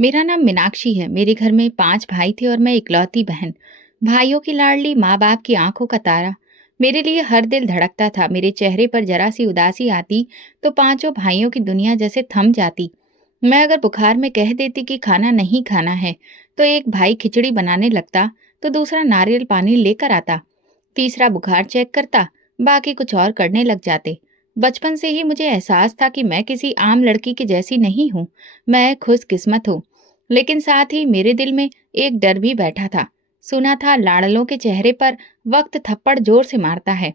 मेरा नाम मीनाक्षी है। मेरे घर में 5 भाई थे और मैं इकलौती बहन। भाइयों की लाडली, माँ-बाप की आँखों का तारा। मेरे लिए हर दिल धड़कता था। मेरे चेहरे पर ज़रा-सी उदासी आती तो पाँचों भाइयों की दुनिया जैसे थम जाती। मैं अगर बुखार में कह देती कि खाना नहीं खाना है, तो एक भाई खिचड़ी बनाने लगता, तो दूसरा नारियल पानी लेकर आता। तीसरा बुखार चेक करता, बाकी कुछ और करने लग जाते। बचपन से ही मुझे एहसास था कि मैं किसी आम लड़की की जैसी नहीं हूँ। मैं खुशकिस्मत हूँ। लेकिन साथ ही मेरे दिल में एक डर भी बैठा था। सुना था लाडलों के चेहरे पर वक्त थप्पड़ जोर से मारता है।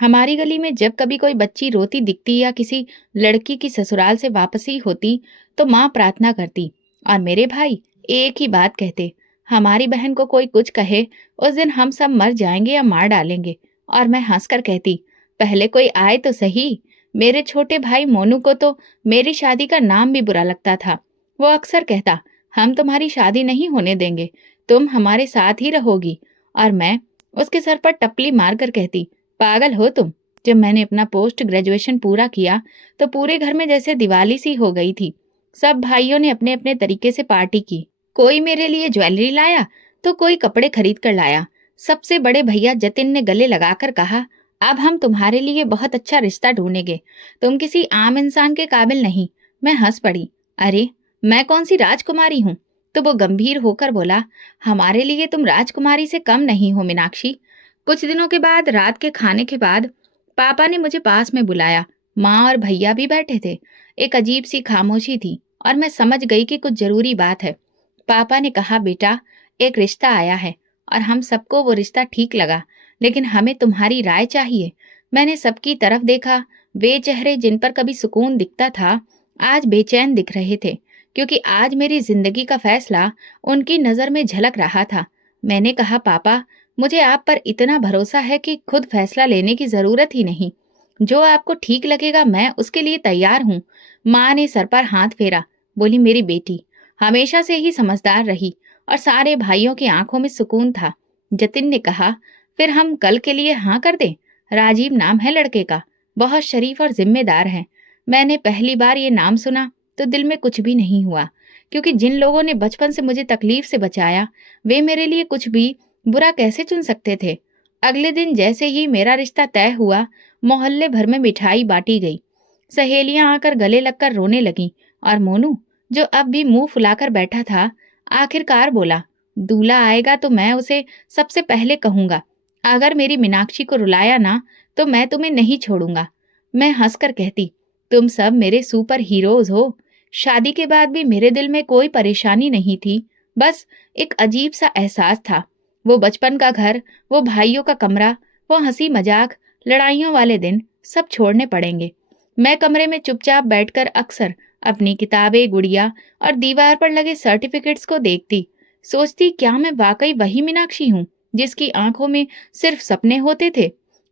हमारी गली में जब कभी कोई बच्ची रोती दिखती या किसी लड़की की ससुराल से वापसी होती, तो माँ प्रार्थना करती और मेरे भाई एक ही बात कहते, हमारी बहन को कोई कुछ कहे, उस दिन हम सब मर जाएंगे या मार डालेंगे। और मैं हंसकर कहती, पहले कोई आए तो सही। मेरे छोटे भाई मोनू को तो मेरी शादी का नाम भी बुरा लगता था। वो अक्सर कहता, हम तुम्हारी शादी नहीं होने देंगे, तुम हमारे साथ ही रहोगी। और मैं उसके सर पर टपली मारकर कहती, पागल हो तुम। जब मैंने अपना पोस्ट ग्रेजुएशन पूरा किया, तो पूरे घर में जैसे दिवाली सी हो गई थी। सब भाइयों ने अपने अपने तरीके से पार्टी की। कोई मेरे लिए ज्वेलरी लाया, तो कोई कपड़े खरीद कर लाया। सबसे बड़े भैया जतिन ने गले लगाकर कहा, अब हम तुम्हारे लिए बहुत अच्छा रिश्ता ढूंढेंगे। तुम किसी आम इंसान के काबिल नहीं। मैं हंस पड़ी। अरे, मैं कौन सी राजकुमारी हूँ? तो वो गंभीर होकर बोला, हमारे लिए तुम राजकुमारी से कम नहीं हो मीनाक्षी। कुछ दिनों के बाद रात के खाने के बाद पापा ने मुझे पास में बुलाया। माँ और भैया भी बैठे थे। एक अजीब सी खामोशी थी और मैं समझ गई कि कुछ जरूरी बात है। पापा ने कहा, बेटा, एक रिश्ता आया है और हम सबको वो रिश्ता ठीक लगा, लेकिन हमें तुम्हारी राय चाहिए। मैंने सबकी तरफ देखा। वे चेहरे जिन पर कभी सुकून दिखता था, आज बेचैन दिख रहे थे, क्योंकि आज मेरी जिंदगी का फैसला उनकी नजर में झलक रहा था। मैंने कहा, पापा, मुझे आप पर इतना भरोसा है कि खुद फैसला लेने की जरूरत ही नहीं। जो आपको ठीक लगेगा मैं उसके लिए तैयार हूँ। माँ ने सर पर हाथ फेरा। बोली, मेरी बेटी हमेशा से ही समझदार रही। और सारे भाइयों की आंखों में सुकून था। जतिन ने कहा, फिर हम कल के लिए हाँ कर दें। राजीव नाम है लड़के का, बहुत शरीफ और जिम्मेदार है। मैंने पहली बार ये नाम सुना तो दिल में कुछ भी नहीं हुआ, क्योंकि जिन लोगों ने बचपन से मुझे तकलीफ से बचाया, वे मेरे लिए कुछ भी बुरा कैसे चुन सकते थे। अगले दिन जैसे ही मेरा रिश्ता तय हुआ, मोहल्ले भर में मिठाई बांटी गई। सहेलियां आकर गले लगकर रोने लगीं और मोनू, जो अब भी मुंह फुलाकर बैठा था, आखिरकार बोला, दूल्हा आएगा तो मैं उसे सबसे पहले कहूंगा, अगर मेरी मीनाक्षी को रुलाया ना, तो मैं तुम्हें नहीं छोड़ूंगा। मैं हंसकर कहती, तुम सब मेरे सुपर हीरोज हो। शादी के बाद भी मेरे दिल में कोई परेशानी नहीं थी, बस एक अजीब सा एहसास था। वो बचपन का घर, वो भाइयों का कमरा, वो हंसी मजाक, लड़ाइयों वाले दिन सब छोड़ने पड़ेंगे। मैं कमरे में चुपचाप बैठकर अक्सर अपनी किताबें, गुड़िया और दीवार पर लगे सर्टिफिकेट्स को देखती। सोचती, क्या मैं वाकई वही मीनाक्षी हूँ जिसकी आंखों में सिर्फ सपने होते थे।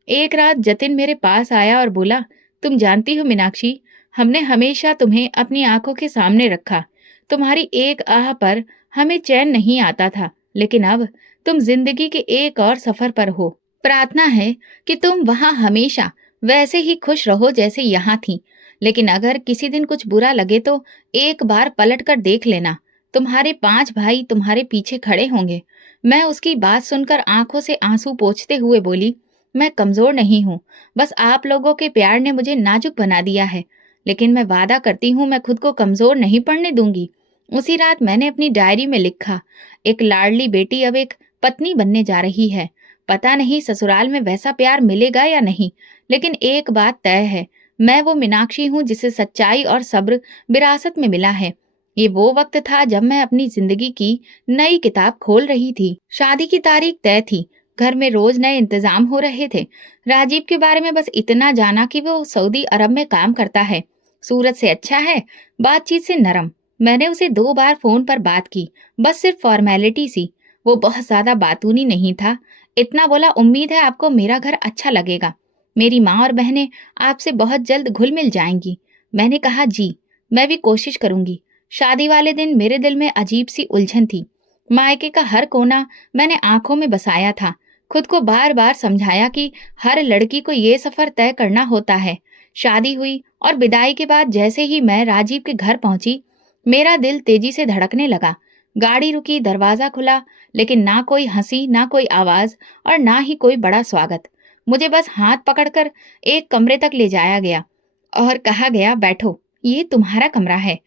एक रात जतिन मेरे पास आया और बोला, तुम जानती हो मीनाक्षी, हमने हमेशा तुम्हें अपनी आंखों के सामने रखा। तुम्हारी एक आह पर हमें चैन नहीं आता था, लेकिन अब तुम जिंदगी के एक और सफर पर हो। प्रार्थना है कि तुम वहां हमेशा वैसे ही खुश रहो जैसे यहाँ थी। लेकिन अगर किसी दिन कुछ बुरा लगे तो एक बार पलट कर देख लेना। तुम्हारे 5 भाई तुम्हारे पीछे खड़े होंगे। मैं उसकी बात सुनकर आंखों से आंसू पोंछते हुए बोली, मैं कमजोर नहीं हूँ, बस आप लोगों के प्यार ने मुझे नाजुक बना दिया है। लेकिन मैं वादा करती हूँ, मैं खुद को कमजोर नहीं पड़ने दूंगी। उसी रात मैंने अपनी डायरी में लिखा, एक लाडली बेटी अब एक पत्नी बनने जा रही है। पता नहीं ससुराल में वैसा प्यार मिलेगा या नहीं, लेकिन एक बात तय है, मैं वो मीनाक्षी हूँ जिसे सच्चाई और सब्र विरासत में मिला है। ये वो वक्त था जब मैं अपनी जिंदगी की नई किताब खोल रही थी। शादी की तारीख तय थी। घर में रोज नए इंतजाम हो रहे थे। राजीव के बारे में बस इतना जाना कि वो सऊदी अरब में काम करता है। सूरत से अच्छा है, बातचीत से नरम। मैंने उसे 2 बार फोन पर बात की, बस सिर्फ फॉर्मेलिटी सी। वो बहुत ज्यादा बातूनी नहीं था। इतना बोला, उम्मीद है आपको मेरा घर अच्छा लगेगा। मेरी माँ और बहनें आपसे बहुत जल्द घुल मिल जाएंगी। मैंने कहा, जी, मैं भी कोशिश करूंगी। शादी वाले दिन मेरे दिल में अजीब सी उलझन थी। मायके का हर कोना मैंने आंखों में बसाया था। खुद को बार बार समझाया कि हर लड़की को ये सफर तय करना होता है। शादी हुई और विदाई के बाद जैसे ही मैं राजीव के घर पहुंची, मेरा दिल तेजी से धड़कने लगा। गाड़ी रुकी, दरवाजा खुला, लेकिन ना कोई हंसी, ना कोई आवाज और ना ही कोई बड़ा स्वागत। मुझे बस हाथ पकड़कर एक कमरे तक ले जाया गया और कहा गया, बैठो, ये तुम्हारा कमरा है।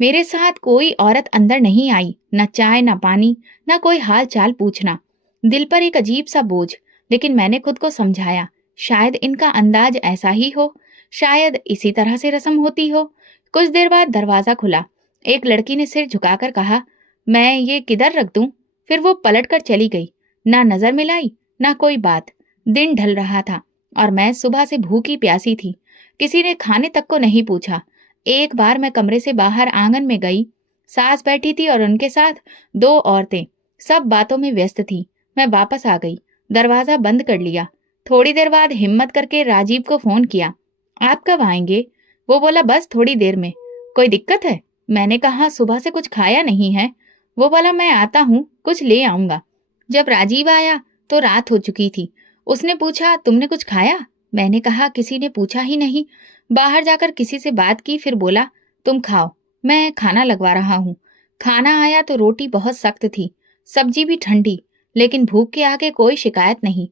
मेरे साथ कोई औरत अंदर नहीं आई, न चाय, न पानी, न कोई हाल चाल पूछना। दिल पर एक अजीब सा बोझ, लेकिन मैंने खुद को समझाया, शायद इनका अंदाज ऐसा ही हो, शायद इसी तरह से रस्म होती हो। कुछ देर बाद दरवाजा खुला। एक लड़की ने सिर झुकाकर कहा, मैं ये किधर रख दूं? फिर वो पलटकर चली गई। ना नजर मिलाई, ना कोई बात। दिन ढल रहा था और मैं सुबह से भूखी प्यासी थी। किसी ने खाने तक को नहीं पूछा। एक बार मैं कमरे से बाहर आंगन में गई। सास बैठी थी और उनके साथ दो औरतें, सब बातों में व्यस्त थी। मैं वापस आ गई, दरवाजा बंद कर लिया। थोड़ी देर बाद हिम्मत करके राजीव को फोन किया, आप कब आएंगे? वो बोला, बस थोड़ी देर में। कोई दिक्कत है? मैंने कहा, सुबह से कुछ खाया नहीं है। वो बोला, मैं आता हूँ, कुछ ले आऊंगा। जब राजीव आया तो रात हो चुकी थी। उसने पूछा, तुमने कुछ खाया? मैंने कहा, किसी ने पूछा ही नहीं। बाहर जाकर किसी से बात की, फिर बोला, तुम खाओ, मैं खाना लगवा रहा हूँ। खाना आया तो रोटी बहुत सख्त थी, सब्जी भी ठंडी, लेकिन भूख के आगे कोई शिकायत नहीं।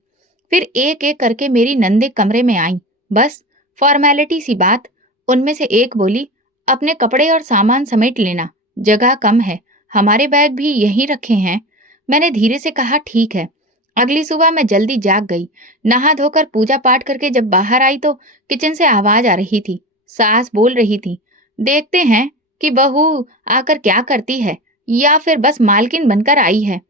फिर एक एक करके मेरी नंदे कमरे में आई। बस फॉर्मेलिटी सी बात। उनमें से एक बोली, अपने कपड़े और सामान समेट लेना, जगह कम है, हमारे बैग भी यहीं रखे हैं। मैंने धीरे से कहा, ठीक है। अगली सुबह मैं जल्दी जाग गई। नहा धोकर पूजा पाठ करके जब बाहर आई तो किचन से आवाज आ रही थी। सास बोल रही थी, देखते हैं कि बहू आकर क्या करती है, या फिर बस मालकिन बनकर आई है।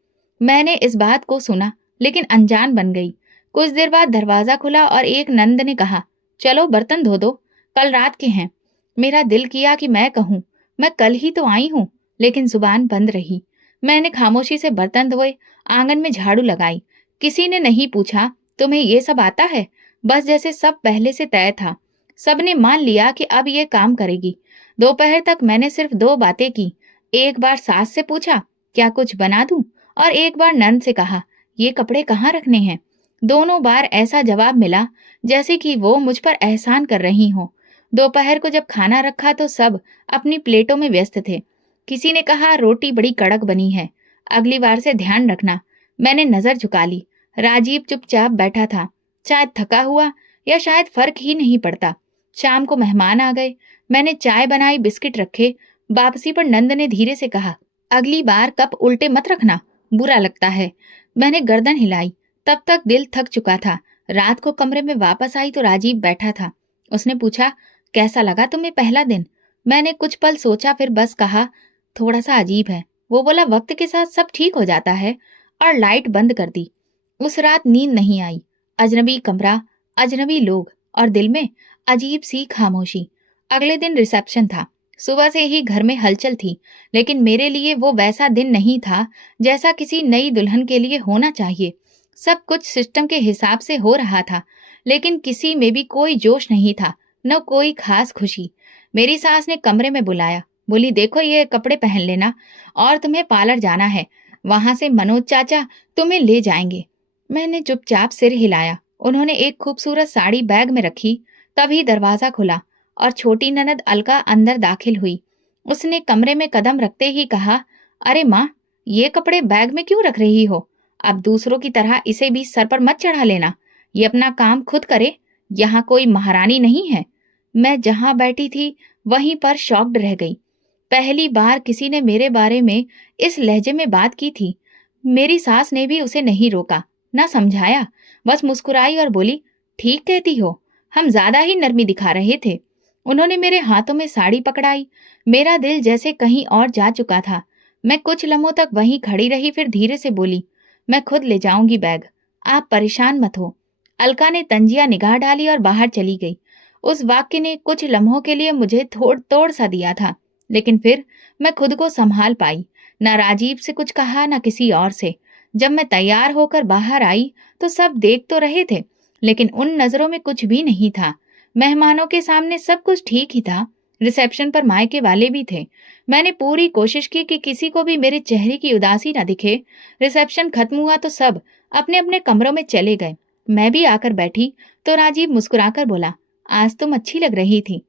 मैंने इस बात को सुना, लेकिन अनजान बन गई। कुछ देर बाद दरवाजा खुला और एक नंद ने कहा, चलो बर्तन धो दो, कल रात के हैं। मेरा दिल किया कि मैं कहूँ, मैं कल ही तो आई हूँ, लेकिन जुबान बंद रही। मैंने खामोशी से बर्तन धोए, आंगन में झाड़ू लगाई। किसी ने नहीं पूछा, तुम्हें ये सब आता है? बस जैसे सब पहले से तय था। सबने मान लिया कि अब ये काम करेगी। दोपहर तक मैंने सिर्फ दो बातें की। एक बार सास से पूछा, क्या कुछ बना दूं? और एक बार नंद से कहा, ये कपड़े कहाँ रखने हैं? दोनों बार ऐसा जवाब मिला जैसे कि वो मुझ पर एहसान कर रही हो। दोपहर को जब खाना रखा तो सब अपनी प्लेटों में व्यस्त थे। किसी ने कहा, रोटी बड़ी कड़क बनी है, अगली बार से ध्यान रखना। मैंने नजर झुका ली। राजीव चुपचाप बैठा था, शायद थका हुआ, या शायद फर्क ही नहीं पड़ता। शाम को मेहमान आ गए। मैंने चाय बनाई, बिस्किट रखे। वापसी पर नंद ने धीरे से कहा, अगली बार कप उल्टे मत रखना, बुरा लगता है। मैंने गर्दन हिलाई। तब तक दिल थक चुका था। रात को कमरे में वापस आई तो राजीव बैठा था। उसने पूछा, कैसा लगा तुम्हें पहला दिन? मैंने कुछ पल सोचा, फिर बस कहा, थोड़ा सा अजीब है। वो बोला, वक्त के साथ सब ठीक हो जाता है, और लाइट बंद कर दी। उस रात नींद नहीं आई। अजनबी कमरा, अजनबी लोग, और दिल में अजीब सी खामोशी। अगले दिन रिसेप्शन था। सुबह से ही घर में हलचल थी, लेकिन मेरे लिए वो वैसा दिन नहीं था जैसा किसी नई दुल्हन के लिए होना चाहिए। सब कुछ सिस्टम के हिसाब से हो रहा था, लेकिन किसी में भी कोई जोश नहीं था, न कोई खास खुशी। मेरी सास ने कमरे में बुलाया, बोली, देखो ये कपड़े पहन लेना, और तुम्हें पार्लर जाना है, वहां से मनोज चाचा तुम्हें ले जाएंगे। मैंने चुपचाप सिर हिलाया। उन्होंने एक खूबसूरत साड़ी बैग में रखी। तभी दरवाजा खुला और छोटी ननद अलका अंदर दाखिल हुई। उसने कमरे में कदम रखते ही कहा, अरे माँ, ये कपड़े बैग में क्यों रख रही हो? अब दूसरों की तरह इसे भी सर पर मत चढ़ा लेना, ये अपना काम खुद करे, यहाँ कोई महारानी नहीं है। मैं जहाँ बैठी थी वहीं पर शॉक्ड रह गई। पहली बार किसी ने मेरे बारे में इस लहजे में बात की थी। मेरी सास ने भी उसे नहीं रोका, ना समझाया, बस मुस्कुराई और बोली, ठीक कहती हो, हम ज्यादा ही नरमी दिखा रहे थे। उन्होंने मेरे हाथों में साड़ी पकड़ाई। मेरा दिल जैसे कहीं और जा चुका था। मैं कुछ लम्हों तक वहीं खड़ी रही, फिर धीरे से बोली, मैं खुद ले जाऊंगी बैग, आप परेशान मत हो। अलका ने तंजिया निगाह डाली और बाहर चली गई। उस वाक्य ने कुछ लम्हों के लिए मुझे थोड़ तोड़ सा दिया था, लेकिन फिर मैं खुद को संभाल पाई। ना राजीव से कुछ कहा, ना किसी और से। जब मैं तैयार होकर बाहर आई तो सब देख तो रहे थे, लेकिन उन नजरों में कुछ भी नहीं था। मेहमानों के सामने सब कुछ ठीक ही था। रिसेप्शन पर मायके वाले भी थे। मैंने पूरी कोशिश की कि किसी को भी मेरे चेहरे की उदासी न दिखे। रिसेप्शन खत्म हुआ तो सब अपने अपने कमरों में चले गए। मैं भी आकर बैठी तो राजीव मुस्कुराकर बोला, आज तुम अच्छी लग रही थी।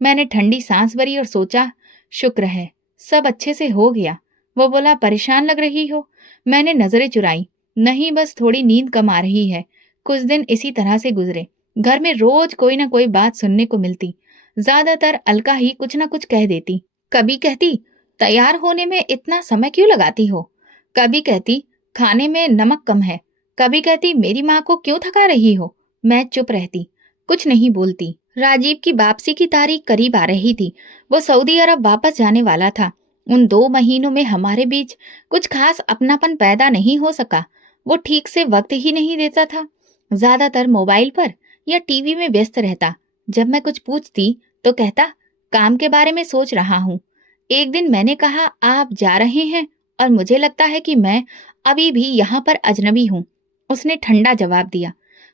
मैंने ठंडी सांस भरी और सोचा, शुक्र है सब अच्छे से हो गया। वो बोला, परेशान लग रही हो? मैंने नजरें चुराई। नहीं, बस थोड़ी नींद कम आ रही है। कुछ दिन इसी तरह से गुजरे। घर में रोज कोई ना कोई बात सुनने को मिलती। ज्यादातर अलका ही कुछ ना कुछ कह देती। कभी कहती, तैयार होने में इतना समय क्यों लगाती हो? कभी कहती, खाने में नमक कम है। कभी कहती, मेरी माँ को क्यों थका रही हो? मैं चुप रहती, कुछ नहीं बोलती। राजीव की वापसी की तारीख करीब आ रही थी। वो सऊदी अरब वापस जाने वाला था। उन 2 महीनों में हमारे बीच कुछ खास अपनापन पैदा नहीं हो सका। वो ठीक से वक्त ही नहीं देता था। ज्यादातर मोबाइल पर या टीवी में व्यस्त रहता। जब मैं कुछ पूछती तो कहता, काम के बारे में सोच रहा हूँ। एक दिन मैंने कहा, आप जा रहे हैं और मुझे लगता है कि मैं अभी भी यहाँ पर अजनबी हूँ। उसने ठंडा जवाब दिया,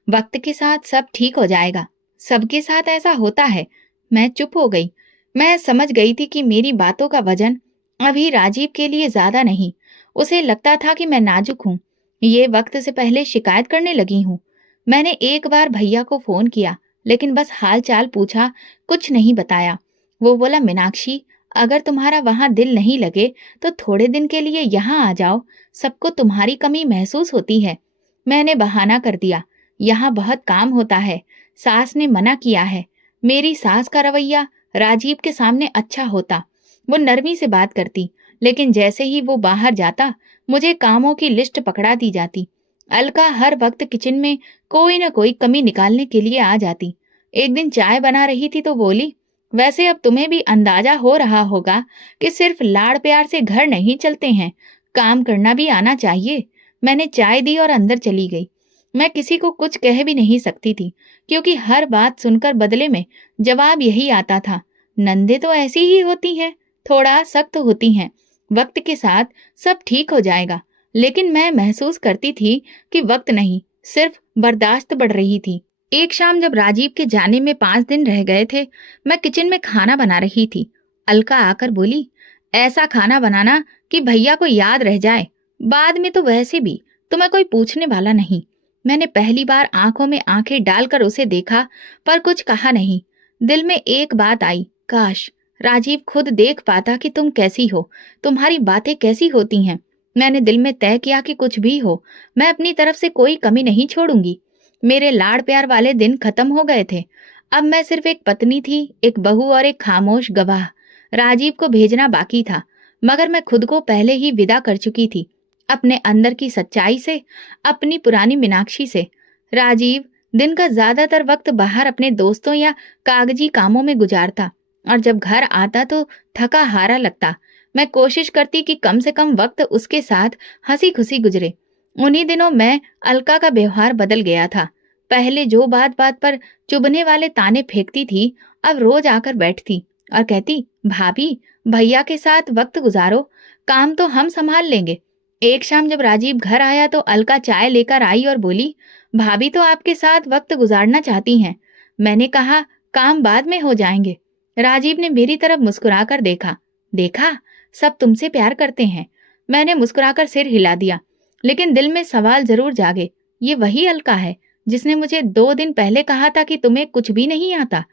वक्त के साथ सब ठीक हो जाएगा। सबके साथ ऐसा होता है। मैं चुप हो गई। मैं समझ गई थी कि मेरी बातों का वजन अभी राजीव के लिए ज्यादा नहीं। उसे लगता था कि मैं नाजुक हूँ। ये वक्त से पहले शिकायत करने लगी हूँ। मैंने एक बार भैया को फोन किया, लेकिन बस हाल चाल पूछा, कुछ नहीं बताया। वो बोला, मीनाक्षी, अगर तुम्हारा वहां दिल नहीं लगे तो थोड़े दिन के लिए यहाँ आ जाओ। सबको तुम्हारी कमी महसूस होती है। मैंने बहाना कर दिया, यहाँ बहुत काम होता है। सास ने मना किया है। मेरी सास का रवैया राजीव के सामने अच्छा होता। वो नरमी से बात करती, लेकिन जैसे ही वो बाहर जाता मुझे कामों की लिस्ट पकड़ा दी जाती। अलका हर वक्त किचन में कोई न कोई कमी निकालने के लिए आ जाती। एक दिन चाय बना रही थी तो बोली, वैसे अब तुम्हें भी अंदाजा हो रहा होगा कि सिर्फ लाड़ प्यार से घर नहीं चलते हैं, काम करना भी आना चाहिए। मैंने चाय दी और अंदर चली गई। मैं किसी को कुछ कह भी नहीं सकती थी, क्योंकि हर बात सुनकर बदले में जवाब यही आता था, नंदे तो ऐसी ही होती हैं, थोड़ा सख्त होती हैं, वक्त के साथ सब ठीक हो जाएगा। लेकिन मैं महसूस करती थी कि वक्त नहीं, सिर्फ बर्दाश्त बढ़ रही थी। एक शाम जब राजीव के जाने में 5 दिन रह गए थे, मैं किचन में खाना बना रही थी। अलका आकर बोली, ऐसा खाना बनाना कि भैया को याद रह जाए। बाद में तो वैसे भी तुम्हें कोई पूछने वाला नहीं। मैंने पहली बार आंखों में आंखें डालकर उसे देखा, पर कुछ कहा नहीं। दिल में एक बात आई, काश राजीव खुद देख पाता कि तुम कैसी हो, तुम्हारी बातें कैसी होती हैं। मैंने दिल में तय किया कि कुछ भी हो, मैं अपनी तरफ से कोई कमी नहीं छोड़ूंगी। मेरे लाड़ प्यार वाले दिन खत्म हो गए थे। अब मैं सिर्फ एक पत्नी थी, एक बहू और एक खामोश गवाह। राजीव को भेजना बाकी था, मगर मैं खुद को पहले ही विदा कर चुकी थी, अपने अंदर की सच्चाई से, अपनी पुरानी मीनाक्षी से। राजीव दिन का ज्यादातर वक्त बाहर अपने दोस्तों या कागजी कामों में गुजारता, और जब घर आता तो थका हारा लगता। मैं कोशिश करती कि कम से कम वक्त उसके साथ हंसी खुशी गुजरे। उन्हीं दिनों मैं अलका का व्यवहार बदल गया था। पहले जो बात बात पर चुभने वाले ताने फेंकती थी, अब रोज आकर बैठती और कहती, भाभी, भैया के साथ वक्त गुजारो, काम तो हम संभाल लेंगे। एक शाम जब राजीव घर आया तो अलका चाय लेकर आई और बोली, भाभी तो आपके साथ वक्त गुजारना चाहती हैं। मैंने कहा, काम बाद में हो जाएंगे। राजीव ने मेरी तरफ मुस्कुराकर देखा। देखा, सब तुमसे प्यार करते हैं। मैंने मुस्कुराकर सिर हिला दिया, लेकिन दिल में सवाल जरूर जागे, ये वही अलका है जिसने मुझे 2 दिन पहले कहा था कि तुम्हें कुछ भी नहीं आता।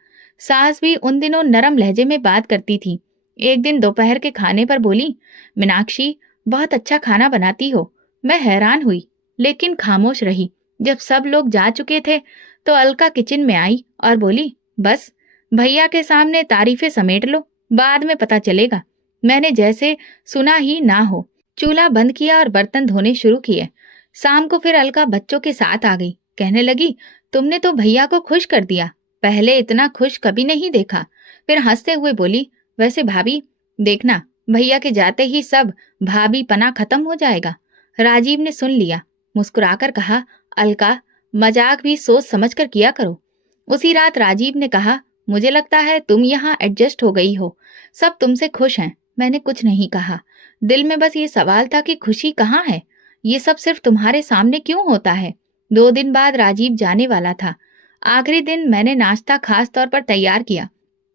सास भी उन दिनों नरम लहजे में बात करती थी। एक दिन दोपहर के खाने पर बोली, मीनाक्षी, बहुत अच्छा खाना बनाती हो। मैं हैरान हुई, लेकिन खामोश रही। जब सब लोग जा चुके थे तो अलका किचन में आई और बोली, बस भैया के सामने तारीफें समेट लो, बाद में पता चलेगा। मैंने जैसे सुना ही ना हो। चूल्हा बंद किया और बर्तन धोने शुरू किए। शाम को फिर अलका बच्चों के साथ आ गई। कहने लगी, तुमने तो भैया को खुश कर दिया, पहले इतना खुश कभी नहीं देखा। फिर हंसते हुए बोली, वैसे भाभी, देखना, भैया के जाते ही सब भाभी पना खत्म हो जाएगा। राजीव ने सुन लिया, मुस्कुराकर कहा, अलका, मजाक भी सोच समझ कर किया करो। उसी रात राजीव ने कहा, मुझे लगता है तुम यहाँ एडजस्ट हो गई हो, सब तुमसे खुश हैं। मैंने कुछ नहीं कहा। दिल में बस ये सवाल था कि खुशी कहाँ है, ये सब सिर्फ तुम्हारे सामने क्यों होता है। 2 दिन बाद राजीव जाने वाला था। आखिरी दिन मैंने नाश्ता खास तौर पर तैयार किया।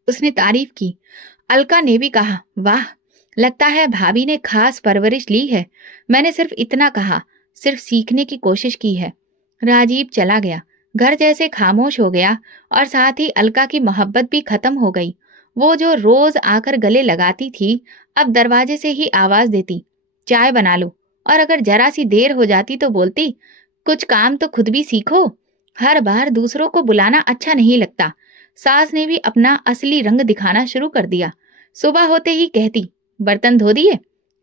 उसने तारीफ की। अलका ने भी कहा, वाह, लगता है भाभी ने खास परवरिश ली है। मैंने सिर्फ इतना कहा, सिर्फ सीखने की कोशिश की है। राजीव चला गया। घर जैसे खामोश हो गया और साथ ही अलका की मोहब्बत भी खत्म हो गई। वो जो रोज आकर गले लगाती थी, अब दरवाजे से ही आवाज देती, चाय बना लो। और अगर जरा सी देर हो जाती तो बोलती, कुछ काम तो खुद भी सीखो। हर बार दूसरों को बुलाना अच्छा नहीं लगता। सास ने भी अपना असली रंग दिखाना शुरू कर दिया। सुबह होते ही कहती, बर्तन धो दिए?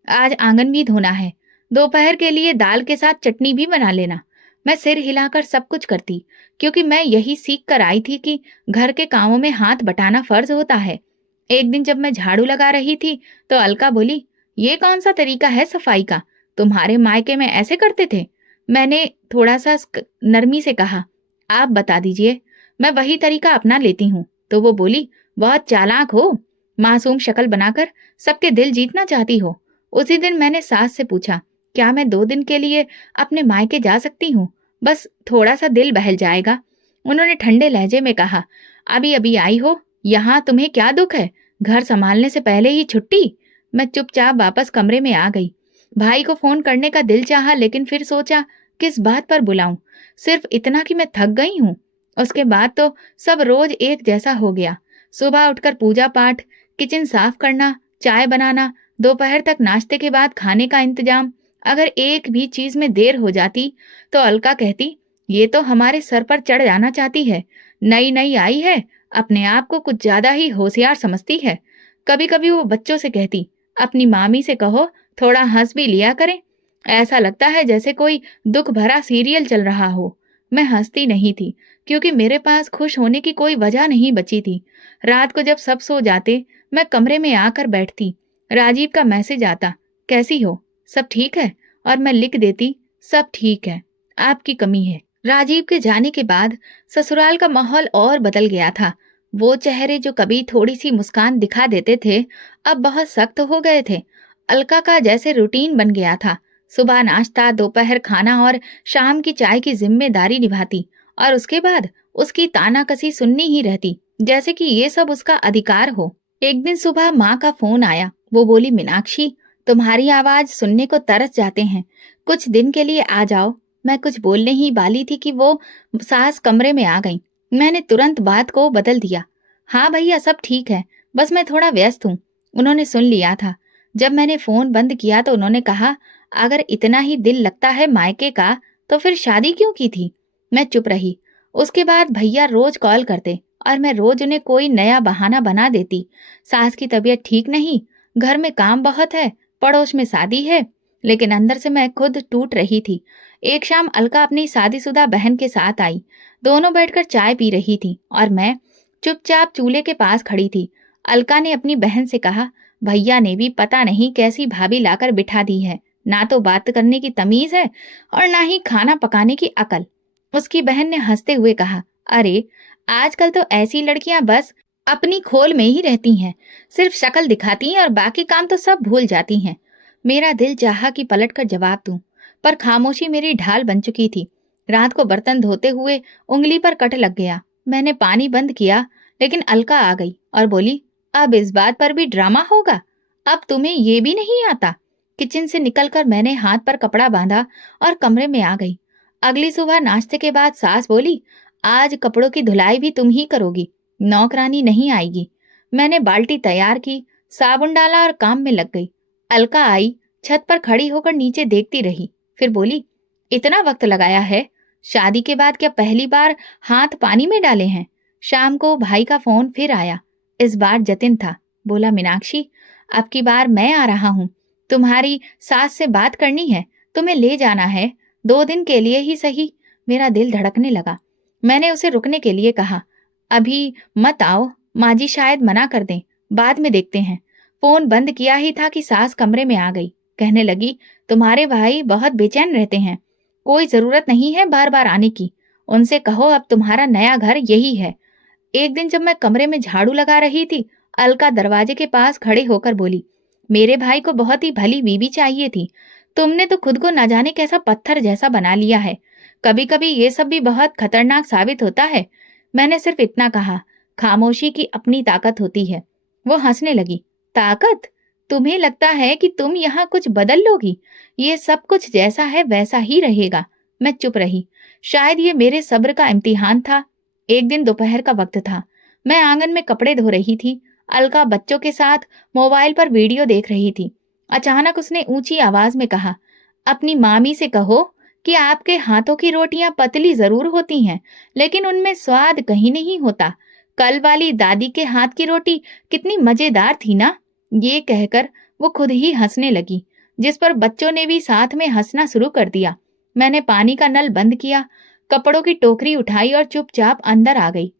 आज आंगन भी धोना है। दोपहर के लिए दाल के साथ चटनी भी बना लेना। मैं सिर हिलाकर सब कुछ करती, क्योंकि मैं यही सीख कर आई थी कि घर के कामों में हाथ बटाना फर्ज होता है। एक दिन जब मैं झाड़ू लगा रही थी तो अलका बोली, ये कौन सा तरीका है सफाई का? तुम्हारे मायके में ऐसे करते थे? मैंने थोड़ा सा नरमी से कहा, आप बता दीजिए, मैं वही तरीका अपना लेती हूँ। तो वो बोली, बहुत चालाक हो, मासूम शक्ल बनाकर सबके दिल जीतना चाहती हो। उसी दिन मैंने सास से पूछा, क्या मैं 2 दिन के लिए अपने मायके जा सकती हूँ? बस थोड़ा सा दिल बहल जाएगा। उन्होंने ठंडे लहजे में कहा, अभी अभी आई हो, यहाँ तुम्हें क्या दुख है? घर संभालने से पहले ही छुट्टी। मैं चुपचाप वापस कमरे में आ गई। भाई को फोन करने का दिल चाहा, लेकिन फिर सोचा किस बात पर बुलाऊं। सिर्फ इतना कि मैं थक गई हूँ। उसके बाद तो सब रोज एक जैसा हो गया। सुबह उठकर पूजा पाठ, किचन साफ करना, चाय बनाना, दोपहर तक नाश्ते के बाद खाने का इंतजाम। अगर एक भी चीज में देर हो जाती तो अलका कहती, ये तो हमारे सर पर चढ़ जाना चाहती है। नई नई आई है, अपने आप को कुछ ज्यादा ही होशियार समझती है। कभी कभी वो बच्चों से कहती, अपनी मामी से कहो थोड़ा हंस भी लिया करें। ऐसा लगता है जैसे कोई दुख भरा सीरियल चल रहा हो। मैं हंसती नहीं थी, क्योंकि मेरे पास खुश होने की कोई वजह नहीं बची थी। रात को जब सब सो जाते, मैं कमरे में आकर बैठती। राजीव का मैसेज आता, कैसी हो, सब ठीक है? और मैं लिख देती, सब ठीक है, आपकी कमी है। राजीव के जाने के बाद ससुराल का माहौल और बदल गया था। वो चेहरे जो कभी थोड़ी सी मुस्कान दिखा देते थे, अब बहुत सख्त हो गए थे। अलका का जैसे रूटीन बन गया था। सुबह नाश्ता, दोपहर खाना और शाम की चाय की जिम्मेदारी निभाती, और उसके बाद उसकी तानाकसी सुननी ही रहती, जैसे कि ये सब उसका अधिकार हो। एक दिन सुबह माँ का फोन आया। वो बोली, मीनाक्षी, तुम्हारी आवाज सुनने को तरस जाते हैं, कुछ दिन के लिए आ जाओ। मैं कुछ बोलने ही वाली थी कि वो सास कमरे में आ गई। मैंने तुरंत बात को बदल दिया, हाँ भैया सब ठीक है, बस मैं थोड़ा व्यस्त हूँ। उन्होंने सुन लिया था। जब मैंने फोन बंद किया तो उन्होंने कहा, अगर इतना ही दिल लगता है मायके का तो फिर शादी क्यों की थी? मैं चुप रही। उसके बाद भैया रोज कॉल करते और मैं रोज उन्हें कोई नया बहाना बना देती। सास की तबीयत ठीक नहीं, घर में काम बहुत है, पड़ोस में शादी है। लेकिन अंदर से मैं खुद टूट रही थी। एक शाम अलका अपनी शादीशुदा बहन के साथ आई। दोनों बैठकर चाय पी रही थी और मैं चुपचाप चूल्हे के पास खड़ी थी। अलका ने अपनी बहन से कहा, भैया ने भी पता नहीं कैसी भाभी लाकर बिठा दी है, ना तो बात करने की तमीज है और ना ही खाना पकाने की अकल। उसकी बहन ने हंसते हुए कहा, अरे आजकल तो ऐसी लड़कियां बस अपनी खोल में ही रहती हैं, सिर्फ शक्ल दिखाती हैं और बाकी काम तो सब भूल जाती हैं। मेरा दिल चाहा कि पलटकर जवाब दूं, पर खामोशी मेरी ढाल बन चुकी थी। रात को बर्तन धोते हुए उंगली पर कट लग गया। मैंने पानी बंद किया, लेकिन अलका आ गई और बोली, अब इस बात पर भी ड्रामा होगा? अब तुम्हें ये भी नहीं आता? किचन से निकलकर मैंने हाथ पर कपड़ा बांधा और कमरे में आ गई। अगली सुबह नाश्ते के बाद सास बोली, आज कपड़ों की धुलाई भी तुम ही करोगी, नौकरानी नहीं आएगी। मैंने बाल्टी तैयार की, साबुन डाला और काम में लग गई। अलका आई, छत पर खड़ी होकर नीचे देखती रही, फिर बोली, इतना वक्त लगाया है? शादी के बाद क्या पहली बार हाथ पानी में डाले हैं? शाम को भाई का फोन फिर आया। इस बार जतिन था। बोला, मीनाक्षी, अब की बार मैं आ रहा हूँ, तुम्हारी सास से बात करनी है, तुम्हें ले जाना है, 2 दिन के लिए ही सही। मेरा दिल धड़कने लगा। मैंने उसे रुकने के लिए कहा, अभी मत आओ, माँ जी शायद मना कर दें, बाद में देखते हैं। फोन बंद किया ही था कि सास कमरे में आ गई। कहने लगी, तुम्हारे भाई बहुत बेचैन रहते हैं, कोई जरूरत नहीं है बार बार आने की, उनसे कहो अब तुम्हारा नया घर यही है। एक दिन जब मैं कमरे में झाड़ू लगा रही थी, अलका दरवाजे के पास खड़े होकर बोली, मेरे भाई को बहुत ही भली बीवी चाहिए थी, तुमने तो खुद को न जाने कैसा पत्थर जैसा बना लिया है। कभी कभी ये सब भी बहुत खतरनाक साबित होता है। मैंने सिर्फ इतना कहा, खामोशी की अपनी ताकत होती है। वो हंसने लगी, ताकत? तुम्हें लगता है कि तुम यहाँ कुछ बदल लोगी? ये सब कुछ जैसा है वैसा ही रहेगा। मैं चुप रही। शायद ये मेरे सब्र का इम्तिहान था। एक दिन दोपहर का वक्त था। मैं आंगन में कपड़े धो रही थी। अलका बच्चों के साथ मोबाइल पर वीडियो देख रही थी। अचानक उसने ऊंची आवाज में कहा, अपनी मामी से कहो कि आपके हाथों की रोटियां पतली जरूर होती हैं, लेकिन उनमें स्वाद कहीं नहीं होता। कल वाली दादी के हाथ की रोटी कितनी मजेदार थी ना। ये कहकर वो खुद ही हंसने लगी, जिस पर बच्चों ने भी साथ में हंसना शुरू कर दिया। मैंने पानी का नल बंद किया, कपड़ों की टोकरी उठाई और चुपचाप अंदर आ गई।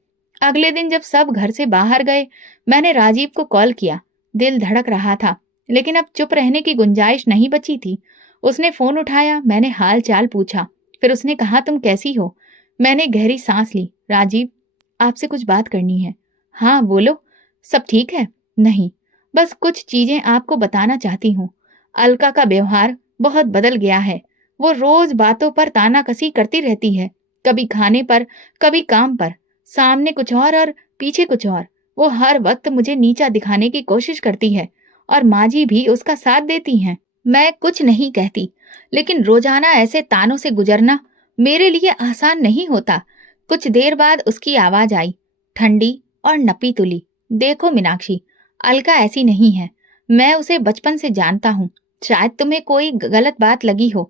अगले दिन जब सब घर से बाहर गए, मैंने राजीव को कॉल किया। दिल धड़क रहा था, लेकिन अब चुप रहने की गुंजाइश नहीं बची थी। उसने फोन उठाया, मैंने हाल चाल पूछा। फिर उसने कहा, तुम कैसी हो? मैंने गहरी सांस ली। राजीव, आपसे कुछ बात करनी है। हाँ बोलो। सब ठीक है? नहीं, बस कुछ चीजें आपको बताना चाहती हूँ। अलका का व्यवहार बहुत बदल गया है। वो रोज बातों पर तानाकसी करती रहती है, कभी खाने पर, कभी काम पर। सामने कुछ और पीछे कुछ और। वो हर वक्त मुझे नीचा दिखाने की कोशिश करती है और माँ जी भी उसका साथ देती हैं। मैं कुछ नहीं कहती, लेकिन रोजाना ऐसे तानों से गुजरना मेरे लिए आसान नहीं होता। कुछ देर बाद उसकी आवाज आई, ठंडी और नपी तुली। देखो मीनाक्षी, अलका ऐसी नहीं है। मैं उसे बचपन से जानता हूँ। शायद तुम्हें कोई गलत बात लगी हो,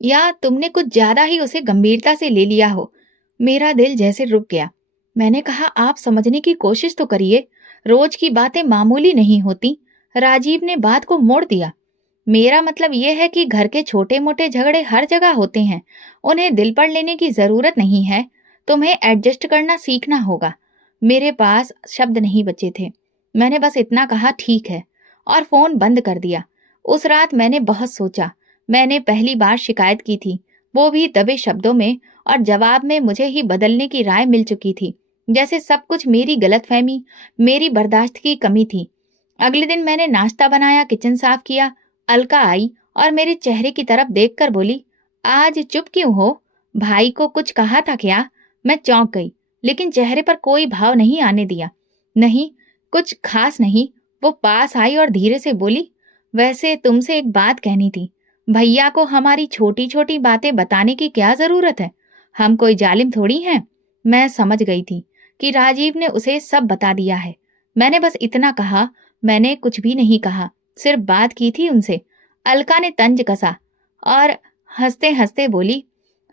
या तुमने कुछ ज्यादा ही उसे गंभीरता से ले लिया हो। मेरा दिल जैसे रुक गया। मैंने कहा, आप समझने की कोशिश तो करिए। रोज की बातें मामूली नहीं होती। राजीव ने बात को मोड़ दिया। मेरा मतलब यह है कि घर के छोटे मोटे झगड़े हर जगह होते हैं, उन्हें दिल पर लेने की जरूरत नहीं है। तुम्हें एडजस्ट करना सीखना होगा। मेरे पास शब्द नहीं बचे थे। मैंने बस इतना कहा, ठीक है, और फोन बंद कर दिया। उस रात मैंने बहुत सोचा। मैंने पहली बार शिकायत की थी, वो भी दबे शब्दों में, और जवाब में मुझे ही बदलने की राय मिल चुकी थी। जैसे सब कुछ मेरी गलतफहमी, मेरी बर्दाश्त की कमी थी। अगले दिन मैंने नाश्ता बनाया, किचन साफ किया। अलका आई और मेरे चेहरे की तरफ देखकर बोली, आज चुप क्यों हो? भाई को कुछ कहा था क्या? मैं चौंक गई, लेकिन चेहरे पर कोई भाव नहीं आने दिया। नहीं, कुछ खास नहीं। वो पास आई और धीरे से बोली, वैसे तुमसे एक बात कहनी थी। भैया को हमारी छोटी छोटी बातें बताने की क्या जरूरत है? हम कोई जालिम थोड़ी हैं। मैं समझ गई थी कि राजीव ने उसे सब बता दिया है। मैंने बस इतना कहा, मैंने कुछ भी नहीं कहा, सिर्फ बात की थी उनसे। अलका ने तंज कसा और हंसते हंसते बोली,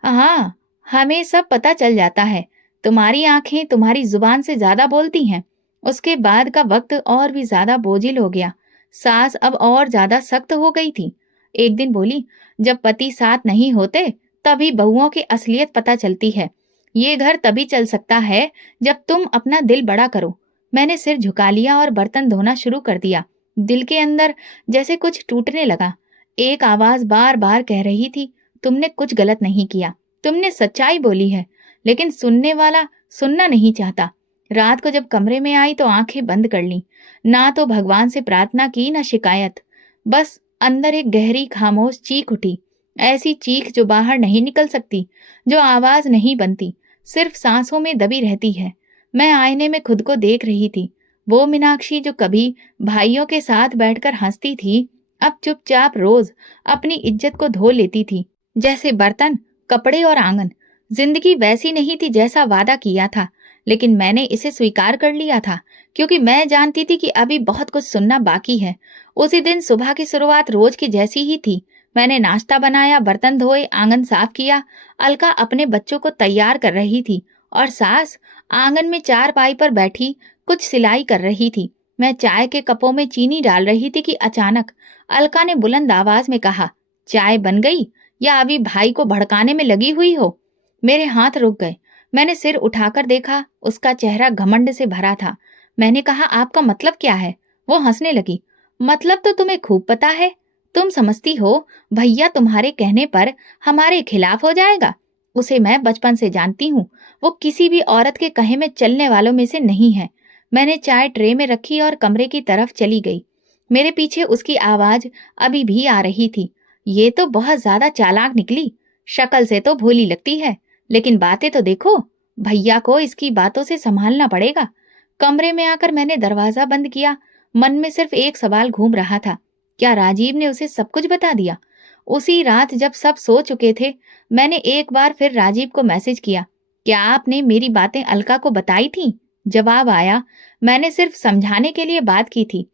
हाँ, हमें सब पता चल जाता है। तुम्हारी आंखें तुम्हारी जुबान से ज्यादा बोलती हैं। उसके बाद का वक्त और भी ज्यादा बोझिल हो गया। सास अब और ज्यादा सख्त हो गई थी। एक दिन बोली, जब पति साथ नहीं होते तभी बहुओं की असलियत पता चलती है। ये घर तभी चल सकता है जब तुम अपना दिल बड़ा करो। मैंने सिर झुका लिया और बर्तन धोना शुरू कर दिया। दिल के अंदर जैसे कुछ टूटने लगा। एक आवाज बार बार कह रही थी, तुमने कुछ गलत नहीं किया, तुमने सच्चाई बोली है। लेकिन सुनने वाला सुनना नहीं चाहता। रात को जब कमरे में आई तो आंखें बंद कर ली। ना तो भगवान से प्रार्थना की, ना शिकायत। बस अंदर एक गहरी खामोश चीख उठी। ऐसी चीख जो बाहर नहीं निकल सकती, जो आवाज नहीं बनती, सिर्फ सांसों में दबी रहती है। मैं आईने में खुद को देख रही थी। वो मीनाक्षी जो कभी भाइयों के साथ बैठकर हंसती थी, अब चुपचाप रोज अपनी इज्जत को धो लेती थी, जैसे बर्तन, कपड़े और आंगन। जिंदगी वैसी नहीं थी जैसा वादा किया था, लेकिन मैंने इसे स्वीकार कर लिया था, क्योंकि मैं जानती थी कि अभी बहुत कुछ सुनना बाकी है। उसी दिन सुबह की शुरुआत रोज की जैसी ही थी। मैंने नाश्ता बनाया, बर्तन धोए, आंगन साफ किया। अलका अपने बच्चों को तैयार कर रही थी और सास आंगन में चारपाई पर बैठी कुछ सिलाई कर रही थी। मैं चाय के कपों में चीनी डाल रही थी कि अचानक अलका ने बुलंद आवाज में कहा, चाय बन गई या अभी भाई को भड़काने में लगी हुई हो? मेरे हाथ रुक गए। मैंने सिर उठाकर देखा, उसका चेहरा घमंड से भरा था। मैंने कहा, आपका मतलब क्या है? वो हंसने लगी। मतलब तो तुम्हें खूब पता है। तुम समझती हो भैया तुम्हारे कहने पर हमारे खिलाफ हो जाएगा। उसे मैं बचपन से जानती हूँ। वो किसी भी औरत के कहे में चलने वालों में से नहीं है। मैंने चाय ट्रे में रखी और कमरे की तरफ चली गई। मेरे पीछे उसकी आवाज अभी भी आ रही थी। ये तो बहुत ज्यादा चालाक निकली। शक्ल से तो भोली लगती है, लेकिन बातें तो देखो। भैया को इसकी बातों से संभालना पड़ेगा। कमरे में आकर मैंने दरवाजा बंद किया। मन में सिर्फ एक सवाल घूम रहा था, क्या राजीव ने उसे सब कुछ बता दिया? उसी रात जब सब सो चुके थे, मैंने एक बार फिर राजीव को मैसेज किया, क्या आपने मेरी बातें अलका को बताई थी? जवाब आया, मैंने सिर्फ समझाने के लिए बात की थी।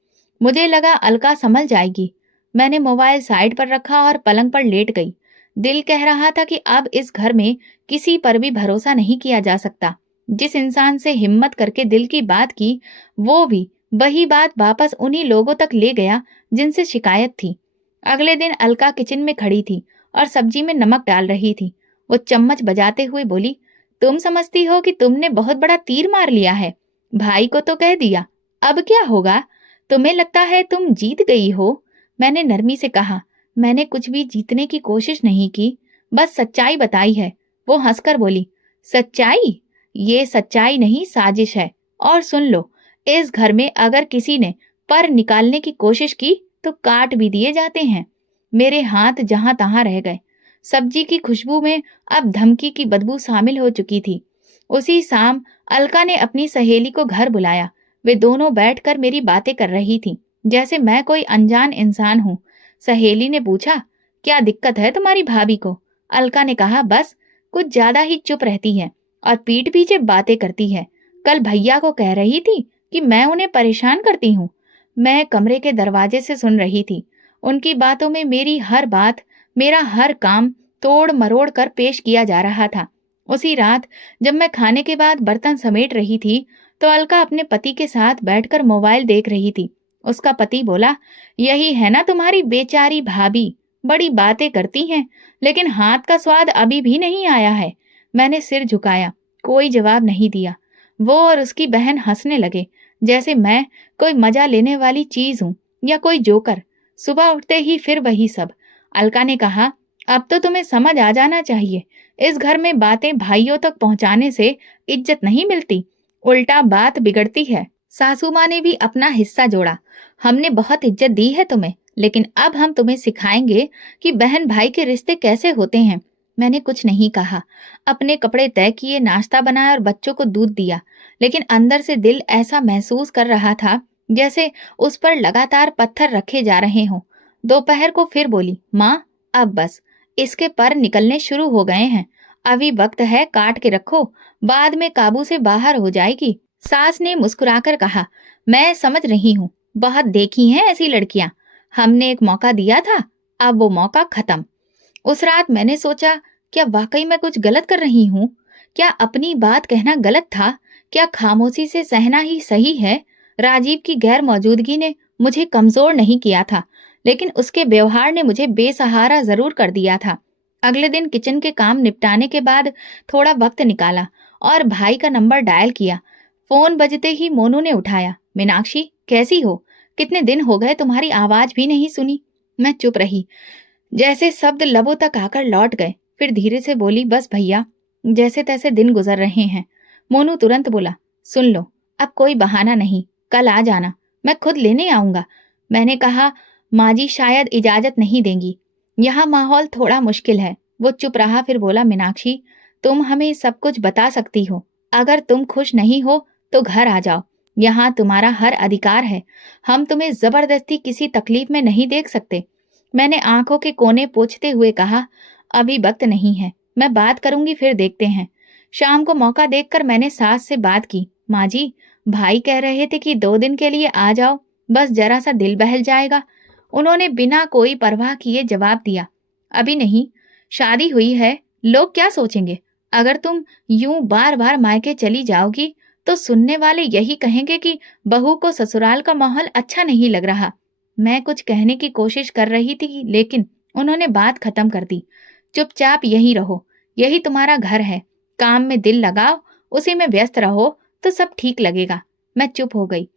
मुझे लगा अलका संभल जाएगी। मैंने मोबाइल साइड पर रखा और पलंग पर लेट गई। दिल कह रहा था कि अब इस घर में किसी पर भी भरोसा नहीं किया जा सकता। जिस इंसान से हिम्मत करके दिल की बात की, वो भी वही बात वापस उन्हीं लोगों तक ले गया जिनसे शिकायत थी। अगले दिन अलका किचन में खड़ी थी और सब्जी में नमक डाल रही थी। वो चम्मच बजाते हुए बोली, तुम समझती हो कि तुमने बहुत बड़ा तीर मार लिया है। भाई को तो कह दिया, अब क्या होगा? तुम्हें लगता है तुम जीत गई हो? मैंने नरमी से कहा, मैंने कुछ भी जीतने की कोशिश नहीं की, बस सच्चाई बताई है। वो हंसकर बोली, सच्चाई? ये सच्चाई नहीं, साजिश है। और सुन लो, इस घर में अगर किसी ने पर निकालने की कोशिश की तो काट भी दिए जाते हैं। मेरे हाथ जहां तहां रह गए। सब्जी की खुशबू में अब धमकी की बदबू शामिल हो चुकी थी। उसी शाम अलका ने अपनी सहेली को घर बुलाया। वे दोनों बैठकर मेरी बातें कर रही थीं, जैसे मैं कोई अनजान इंसान हूं। सहेली ने पूछा, क्या दिक्कत है तुम्हारी भाभी को? अलका ने कहा, बस कुछ ज्यादा ही चुप रहती है और पीठ पीछे बातें करती है। कल भैया को कह रही थी कि मैं उन्हें परेशान करती हूँ। मैं कमरे के दरवाजे से सुन रही थी। उनकी बातों में मेरी हर बात, मेरा हर काम तोड़ मरोड़ कर पेश किया जा रहा था। उसी रात जब मैं खाने के बाद बर्तन समेट रही थी, तो अलका अपने पति के साथ बैठकर मोबाइल देख रही थी। उसका पति बोला, यही है ना तुम्हारी बेचारी भाभी, बड़ी बातें करती हैं, लेकिन हाथ का स्वाद अभी भी नहीं आया है। मैंने सिर झुकाया, कोई जवाब नहीं दिया। वो और उसकी बहन हंसने लगे, जैसे मैं कोई मजा लेने वाली चीज हूं या कोई जोकर। सुबह उठते ही फिर वही सब। अलका ने कहा, अब तो तुम्हें समझ आ जाना चाहिए, इस घर में बातें भाइयों तक पहुंचाने से इज्जत नहीं मिलती, उल्टा बात बिगड़ती है। सासू माँ ने भी अपना हिस्सा जोड़ा, हमने बहुत इज्जत दी है तुम्हें, लेकिन अब हम तुम्हें सिखाएंगे कि बहन भाई के रिश्ते कैसे होते हैं। मैंने कुछ नहीं कहा। अपने कपड़े तय किए, नाश्ता बनाया और बच्चों को दूध दिया, लेकिन अंदर से दिल ऐसा महसूस कर रहा था जैसे उस पर लगातार पत्थर रखे जा रहे हों। दोपहर को फिर बोली, माँ अब बस, इसके पर निकलने शुरू हो गए हैं, अभी वक्त है, काट के रखो, बाद में काबू से बाहर हो जाएगी। सास ने मुस्कुराकर कहा, मैं समझ रही हूँ, बहुत देखी हैं ऐसी लड़कियां। हमने एक मौका दिया था, अब वो मौका खत्म। उस रात मैंने सोचा, क्या वाकई मैं कुछ गलत कर रही हूँ? क्या अपनी बात कहना गलत था? क्या खामोशी से सहना ही सही है? राजीव की गैर मौजूदगी ने मुझे कमजोर नहीं किया था, लेकिन उसके व्यवहार ने मुझे बेसहारा जरूर कर दिया था। अगले दिन किचन के काम निपटाने के बाद थोड़ा वक्त निकाला और भाई का नंबर डायल किया। फोन बजते ही मोनू ने उठाया, मीनाक्षी कैसी हो? कितने दिन हो गए, तुम्हारी आवाज भी नहीं सुनी। मैं चुप रही, जैसे शब्द लबों तक आकर लौट गए। फिर धीरे से बोली, बस भैया, जैसे तैसे दिन गुजर रहे हैं। मोनू तुरंत बोला, सुन लो, अब कोई बहाना नहीं, कल आ जाना, मैं खुद लेने आऊंगा। मैंने कहा, माँ जी शायद इजाजत नहीं देंगी, यहाँ माहौल थोड़ा मुश्किल है। वो चुप रहा, फिर बोला, मीनाक्षी तुम हमें सब कुछ बता सकती हो, अगर तुम खुश नहीं हो तो घर आ जाओ, यहाँ तुम्हारा हर अधिकार है, हम तुम्हें जबरदस्ती किसी तकलीफ में नहीं देख सकते। मैंने आंखों के कोने पोंछते हुए कहा, अभी वक्त नहीं है, मैं बात करूंगी, फिर देखते हैं। शाम को मौका देखकर मैंने सास से बात की, माँ जी भाई कह रहे थे कि 2 दिन के लिए आ जाओ, बस जरा सा दिल बहल जाएगा। उन्होंने बिना कोई परवाह किए जवाब दिया, अभी नहीं, शादी हुई है, लोग क्या सोचेंगे? अगर तुम यूं बार बार मायके चली जाओगी तो सुनने वाले यही कहेंगे कि बहू को ससुराल का माहौल अच्छा नहीं लग रहा। मैं कुछ कहने की कोशिश कर रही थी, लेकिन उन्होंने बात खत्म कर दी, चुपचाप यहीं रहो, यही तुम्हारा घर है, काम में दिल लगाओ, उसी में व्यस्त रहो तो सब ठीक लगेगा। मैं चुप हो गई।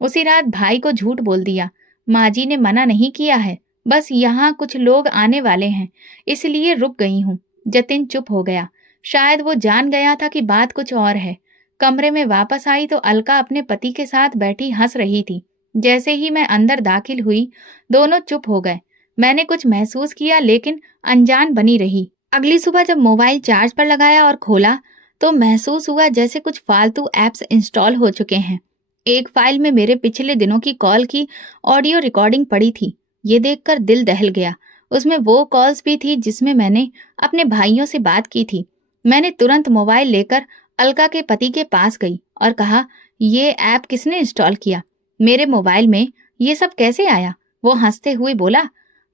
उसी रात भाई को झूठ बोल दिया, माँ जी ने मना नहीं किया है, बस यहाँ कुछ लोग आने वाले हैं, इसलिए रुक गई हूँ। जतिन चुप हो गया, शायद वो जान गया था कि बात कुछ और है। कमरे में वापस आई तो अलका अपने पति के साथ बैठी हंस रही थी। जैसे ही मैं अंदर दाखिल हुई, दोनों चुप हो गए। मैंने कुछ महसूस किया, लेकिन अनजान बनी रही। अगली सुबह जब मोबाइल चार्ज पर लगाया और खोला तो महसूस हुआ जैसे कुछ फालतू ऐप्स इंस्टॉल हो चुके हैं। एक फाइल में मेरे पिछले दिनों की कॉल की ऑडियो रिकॉर्डिंग पड़ी थी। ये देखकर दिल दहल गया। उसमें वो कॉल्स भी थी जिसमें मैंने अपने भाइयों से बात की थी। मैंने तुरंत मोबाइल लेकर अलका के पति के पास गई और कहा, ये ऐप किसने इंस्टॉल किया? मेरे मोबाइल में ये सब कैसे आया? वो हंसते हुए बोला,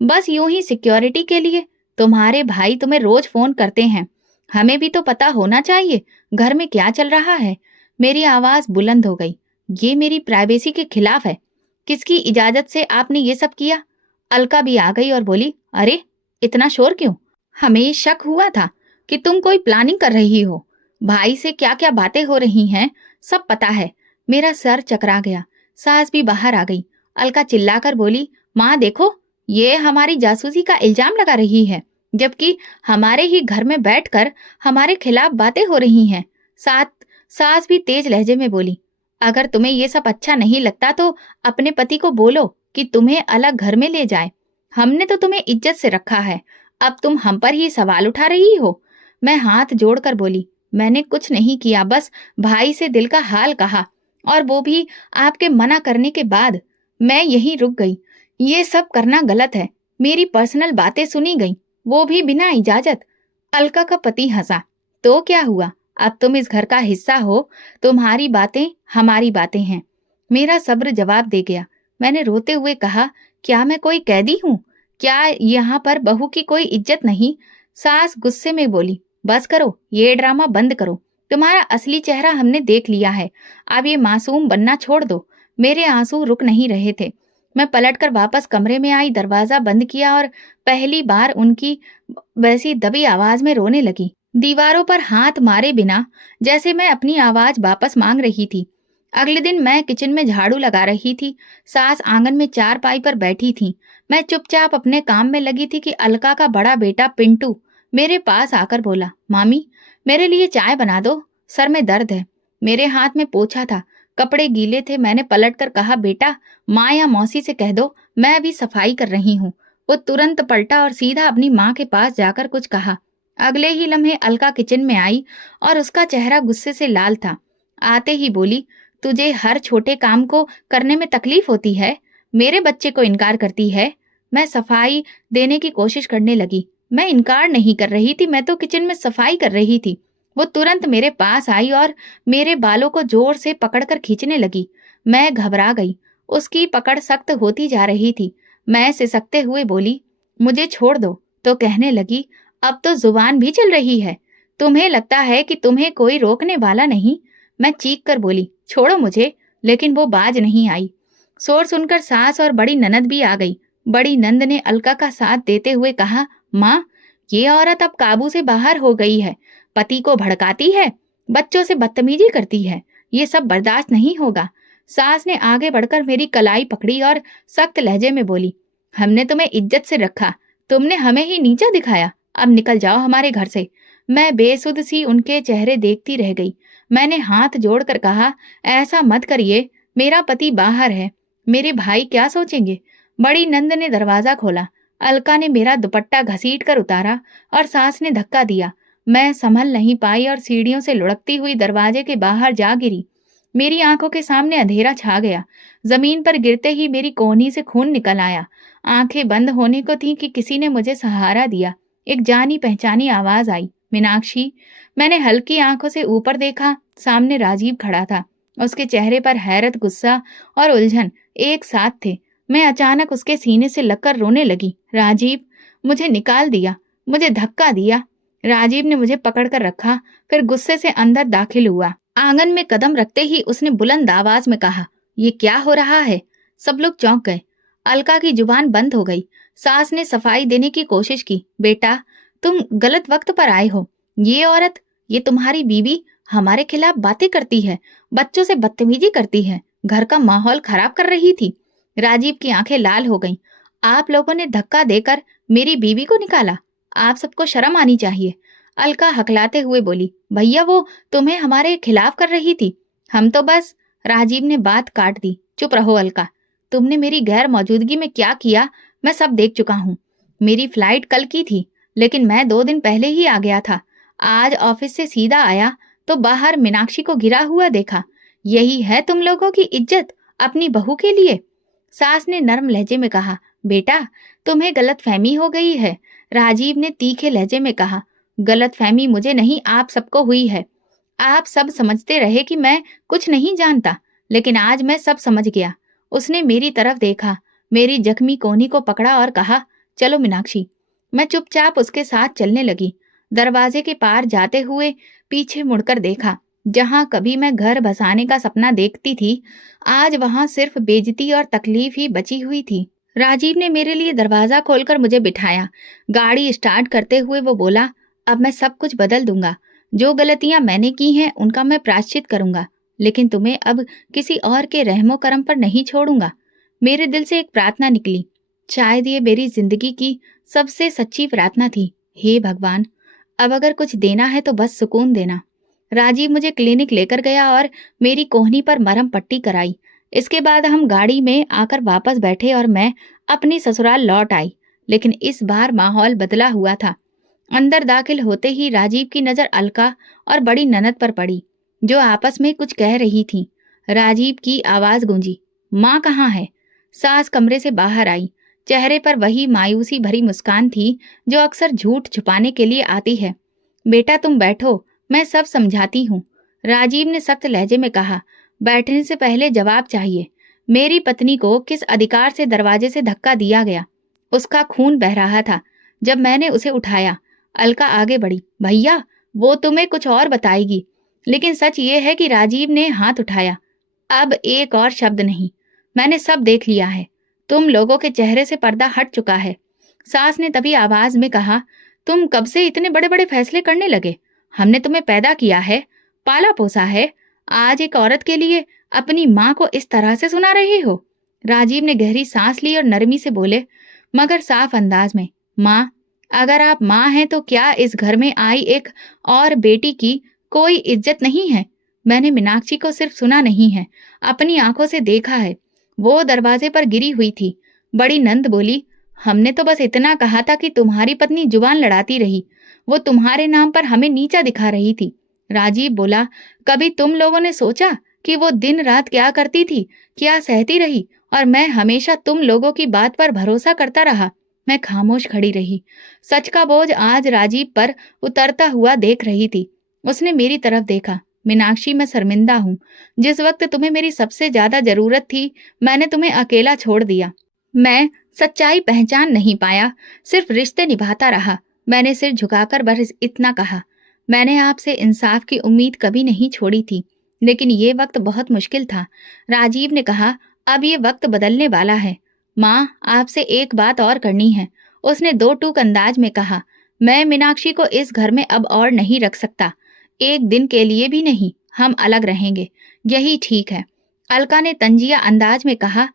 बस यूं ही सिक्योरिटी के लिए। तुम्हारे भाई तुम्हें रोज फोन करते हैं, हमें भी तो पता होना चाहिए घर में क्या चल रहा है। मेरी आवाज बुलंद हो गई, ये मेरी प्राइवेसी के खिलाफ है। किसकी इजाजत से आपने ये सब किया? अलका भी आ गई और बोली, अरे इतना शोर क्यों? हमें शक हुआ था कि तुम कोई प्लानिंग कर रही हो। भाई से क्या क्या बातें हो रही हैं सब पता है। मेरा सर चकरा गया। सास भी बाहर आ गई। अलका चिल्लाकर बोली, माँ देखो, ये हमारी जासूसी का इल्जाम लगा रही है, जबकि हमारे ही घर में बैठकर हमारे खिलाफ बातें हो रही हैं। साथ सास भी तेज लहजे में बोली, अगर तुम्हें ये सब अच्छा नहीं लगता तो अपने पति को बोलो कि तुम्हें अलग घर में ले जाए। हमने तो तुम्हें इज्जत से रखा है, अब तुम हम पर ही सवाल उठा रही हो। मैं हाथ जोड़कर बोली, मैंने कुछ नहीं किया, बस भाई से दिल का हाल कहा, और वो भी आपके मना करने के बाद। मैं यहीं रुक गई। ये सब करना गलत है। मेरी पर्सनल बातें सुनी गई, वो भी बिना इजाजत। अलका का पति हंसा, तो क्या हुआ, अब तुम इस घर का हिस्सा हो, तुम्हारी बातें हमारी बातें हैं। मेरा सब्र जवाब दे गया। मैंने रोते हुए कहा, क्या मैं कोई कैदी हूँ? क्या यहाँ पर बहू की कोई इज्जत नहीं? सास गुस्से में बोली, बस करो, ये ड्रामा बंद करो। तुम्हारा असली चेहरा हमने देख लिया है, अब ये मासूम बनना छोड़ दो। मेरे आंसू रुक नहीं रहे थे। मैं पलटकर वापस कमरे में आई, दरवाजा बंद किया और पहली बार उनकी वैसी दबी आवाज में रोने लगी, दीवारों पर हाथ मारे बिना, जैसे मैं अपनी आवाज वापस मांग रही थी। अगले दिन मैं किचन में झाड़ू लगा रही थी। सास आंगन में चारपाई पर बैठी थी। मैं चुपचाप अपने काम में लगी थी कि अलका का बड़ा बेटा पिंटू मेरे पास आकर बोला, मामी मेरे लिए चाय बना दो, सर में दर्द है। मेरे हाथ में पोछा था, कपड़े गीले थे। मैंने पलटकर कहा, बेटा माँ या मौसी से कह दो, मैं अभी सफाई कर रही हूँ। वो तुरंत पलटा और सीधा अपनी माँ के पास जाकर कुछ कहा। अगले ही लम्हे अलका किचन में आई और उसका चेहरा गुस्से से लाल था। आते ही बोली, तुझे हर छोटे काम को करने में तकलीफ होती है, मेरे बच्चे को इनकार करती है। मैं सफाई देने की कोशिश करने लगी। मैं इनकार नहीं कर रही थी, मैं तो किचन में सफाई कर रही थी। वो तुरंत मेरे पास आई और मेरे बालों को जोर से पकड़कर खींचने लगी। मैं घबरा गई। उसकी पकड़ सख्त होती जा रही थी। मैं सिसकते हुए बोली, मुझे छोड़ दो। तो कहने लगी, अब तो जुबान भी चल रही है, तुम्हें लगता है कि तुम्हें कोई रोकने वाला नहीं। मैं चीख कर बोली, छोड़ो मुझे, लेकिन वो बाज नहीं आई। शोर सुनकर सास और बड़ी ननद भी आ गई। बड़ी नंद ने अलका का साथ देते हुए कहा, माँ ये औरत अब काबू से बाहर हो गई है, पति को भड़काती है, बच्चों से बदतमीजी करती है, ये सब बर्दाश्त नहीं होगा। सास ने आगे बढ़कर मेरी कलाई पकड़ी और सख्त लहजे में बोली, हमने तुम्हें इज्जत से रखा, तुमने हमें ही नीचा दिखाया, अब निकल जाओ हमारे घर से। मैं बेसुध सी उनके चेहरे देखती रह गई। मैंने हाथ जोड़कर कहा, ऐसा मत करिए, मेरा पति बाहर है, मेरे भाई क्या सोचेंगे। बड़ी नंद ने दरवाजा खोला। अलका ने मेरा दुपट्टा घसीट कर उतारा और सास ने धक्का दिया। मैं संभल नहीं पाई और सीढ़ियों से लुढ़कती हुई दरवाजे के बाहर जा गिरी। मेरी आंखों के सामने अंधेरा छा गया। जमीन पर गिरते ही मेरी कोहनी से खून निकल आया। आंखें बंद होने को थी कि किसी ने मुझे सहारा दिया। एक जानी पहचानी आवाज आई, मीनाक्षी। मैंने हल्की आंखों से ऊपर देखा, सामने राजीव खड़ा था। उसके चेहरे पर हैरत, गुस्सा और उलझन एक साथ थे। मैं अचानक उसके सीने से लगकर रोने लगी। राजीव, मुझे निकाल दिया, मुझे धक्का दिया। राजीव ने मुझे पकड़कर रखा, फिर गुस्से से अंदर दाखिल हुआ। आंगन में कदम रखते ही उसने बुलंद आवाज में कहा, ये क्या हो रहा है? सब लोग चौंक गए। अलका की जुबान बंद हो गई। सास ने सफाई देने की कोशिश की, बेटा तुम गलत वक्त पर आए हो। ये औरत, ये तुम्हारी बीवी हमारे खिलाफ बातें करती है, बच्चों से बदतमीजी करती है, घर का माहौल खराब कर रही थी। राजीव की आंखें लाल हो गईं। आप लोगों ने धक्का देकर मेरी बीवी को निकाला, आप सबको शर्म आनी चाहिए। अलका हकलाते हुए बोली, भैया वो तुम्हें हमारे खिलाफ कर रही थी, हम तो बस। राजीव ने बात काट दी, चुप रहो अलका, तुमने मेरी गैर मौजूदगी में क्या किया मैं सब देख चुका हूँ। मेरी फ्लाइट कल की थी, लेकिन मैं 2 दिन पहले ही आ गया था। आज ऑफिस से सीधा आया तो बाहर मीनाक्षी को गिरा हुआ देखा। यही है तुम लोगों की इज्जत अपनी बहू के लिए? सास ने नरम लहजे में कहा, बेटा तुम्हें गलतफहमी हो गई है। राजीव ने तीखे लहजे में कहा, गलतफहमी मुझे नहीं, आप सबको हुई है। आप सब समझते रहे कि मैं कुछ नहीं जानता, लेकिन आज मैं सब समझ गया। उसने मेरी तरफ देखा, मेरी जख्मी कोहनी को पकड़ा और कहा, चलो मीनाक्षी। मैं चुपचाप उसके साथ चलने लगी। दरवाजे के पार जाते हुए पीछे मुड़कर देखा। जहां कभी मैं घर बसाने का सपना देखती थी, आज वहां सिर्फ बेइज्जती और तकलीफ ही बची हुई थी। राजीव ने मेरे लिए दरवाजा खोलकर मुझे बिठाया। गाड़ी स्टार्ट करते हुए वो बोला, अब मैं सब कुछ बदल दूंगा। जो गलतियां मैंने की हैं उनका मैं प्रायश्चित करूंगा, लेकिन तुम्हें अब किसी और के रहमो करम पर नहीं छोड़ूंगा। मेरे दिल से एक प्रार्थना निकली। शायद ये मेरी जिंदगी की सबसे सच्ची प्रार्थना थी। हे भगवान, अब अगर कुछ देना है तो बस सुकून देना। राजीव मुझे क्लिनिक लेकर गया और मेरी कोहनी पर मरहम पट्टी कराई। इसके बाद हम गाड़ी में आकर वापस बैठे और मैं अपनी ससुराल लौट आई। लेकिन इस बार माहौल बदला हुआ था। अंदर दाखिल होते ही राजीव की नजर अलका और बड़ी ननद पर पड़ी, जो आपस में कुछ कह रही थीं। राजीव की आवाज गूंजी, माँ कहाँ है? सास कमरे से बाहर आई। चेहरे पर वही मायूसी भरी मुस्कान थी जो अक्सर झूठ छुपाने के लिए आती है। बेटा तुम बैठो, मैं सब समझाती हूँ, राजीव ने सख्त लहजे में कहा। बैठने से पहले जवाब चाहिए। मेरी पत्नी को किस अधिकार से दरवाजे से धक्का दिया गया? उसका खून बह रहा था जब मैंने उसे उठाया। अलका आगे बढ़ी, भैया वो तुम्हें कुछ और बताएगी, लेकिन सच ये है कि राजीव ने हाथ उठाया। अब एक और शब्द नहीं, मैंने सब देख लिया है। तुम लोगों के चेहरे से पर्दा हट चुका है। सास ने तभी आवाज में कहा, तुम कब से इतने बड़े बड़े फैसले करने लगे? हमने तुम्हें पैदा किया है, पाला पोसा है, आज एक औरत के लिए अपनी माँ को इस तरह से सुना रही हो? राजीव ने गहरी सांस ली और नरमी से बोले, मगर साफ अंदाज में, माँ अगर आप माँ हैं तो क्या इस घर में आई एक और बेटी की कोई इज्जत नहीं है? मैंने मीनाक्षी को सिर्फ सुना नहीं है, अपनी आंखों से देखा है। वो दरवाजे पर गिरी हुई थी। बड़ी नंद बोली, हमने तो बस इतना कहा था कि तुम्हारी पत्नी जुबान लड़ाती रही, वो तुम्हारे नाम पर हमें नीचा दिखा रही थी। राजीव बोला, कभी तुम लोगों ने सोचा कि वो दिन रात क्या करती थी, क्या सहती रही, और मैं हमेशा तुम लोगों की बात पर भरोसा करता रहा। मैं खामोश खड़ी रही। सच का बोझ आज राजीव पर उतरता हुआ देख रही थी। उसने मेरी तरफ देखा। मीनाक्षी, मैं शर्मिंदा हूँ। जिस वक्त तुम्हें मेरी सबसे ज्यादा जरूरत थी, मैंने तुम्हें अकेला छोड़ दिया। मैं सच्चाई पहचान नहीं पाया, सिर्फ रिश्ते निभाता रहा। मैंने सिर झुकाकर बस इतना कहा, मैंने आपसे इंसाफ की उम्मीद कभी नहीं छोड़ी थी, लेकिन ये वक्त बहुत मुश्किल था। राजीव ने कहा, अब ये वक्त बदलने वाला है। माँ, आपसे एक बात और करनी है, उसने दो टूक अंदाज में कहा। मैं मीनाक्षी को इस घर में अब और नहीं रख सकता, एक दिन के लिए भी नहीं। हम अलग रहेंगे, यही ठीक है। अलका ने तंजिया अंदाज में कहा,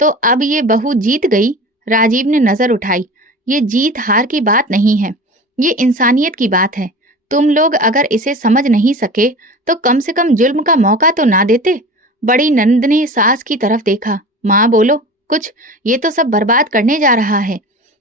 तो अब ये बहू जीत गई? राजीव ने नजर उठाई। ये जीत हार की बात नहीं है, ये इंसानियत की बात है। तुम लोग अगर इसे समझ नहीं सके तो कम से कम जुल्म का मौका तो ना देते। बड़ी नंद ने सास की तरफ देखा। माँ बोलो कुछ, ये तो सब बर्बाद करने जा रहा है।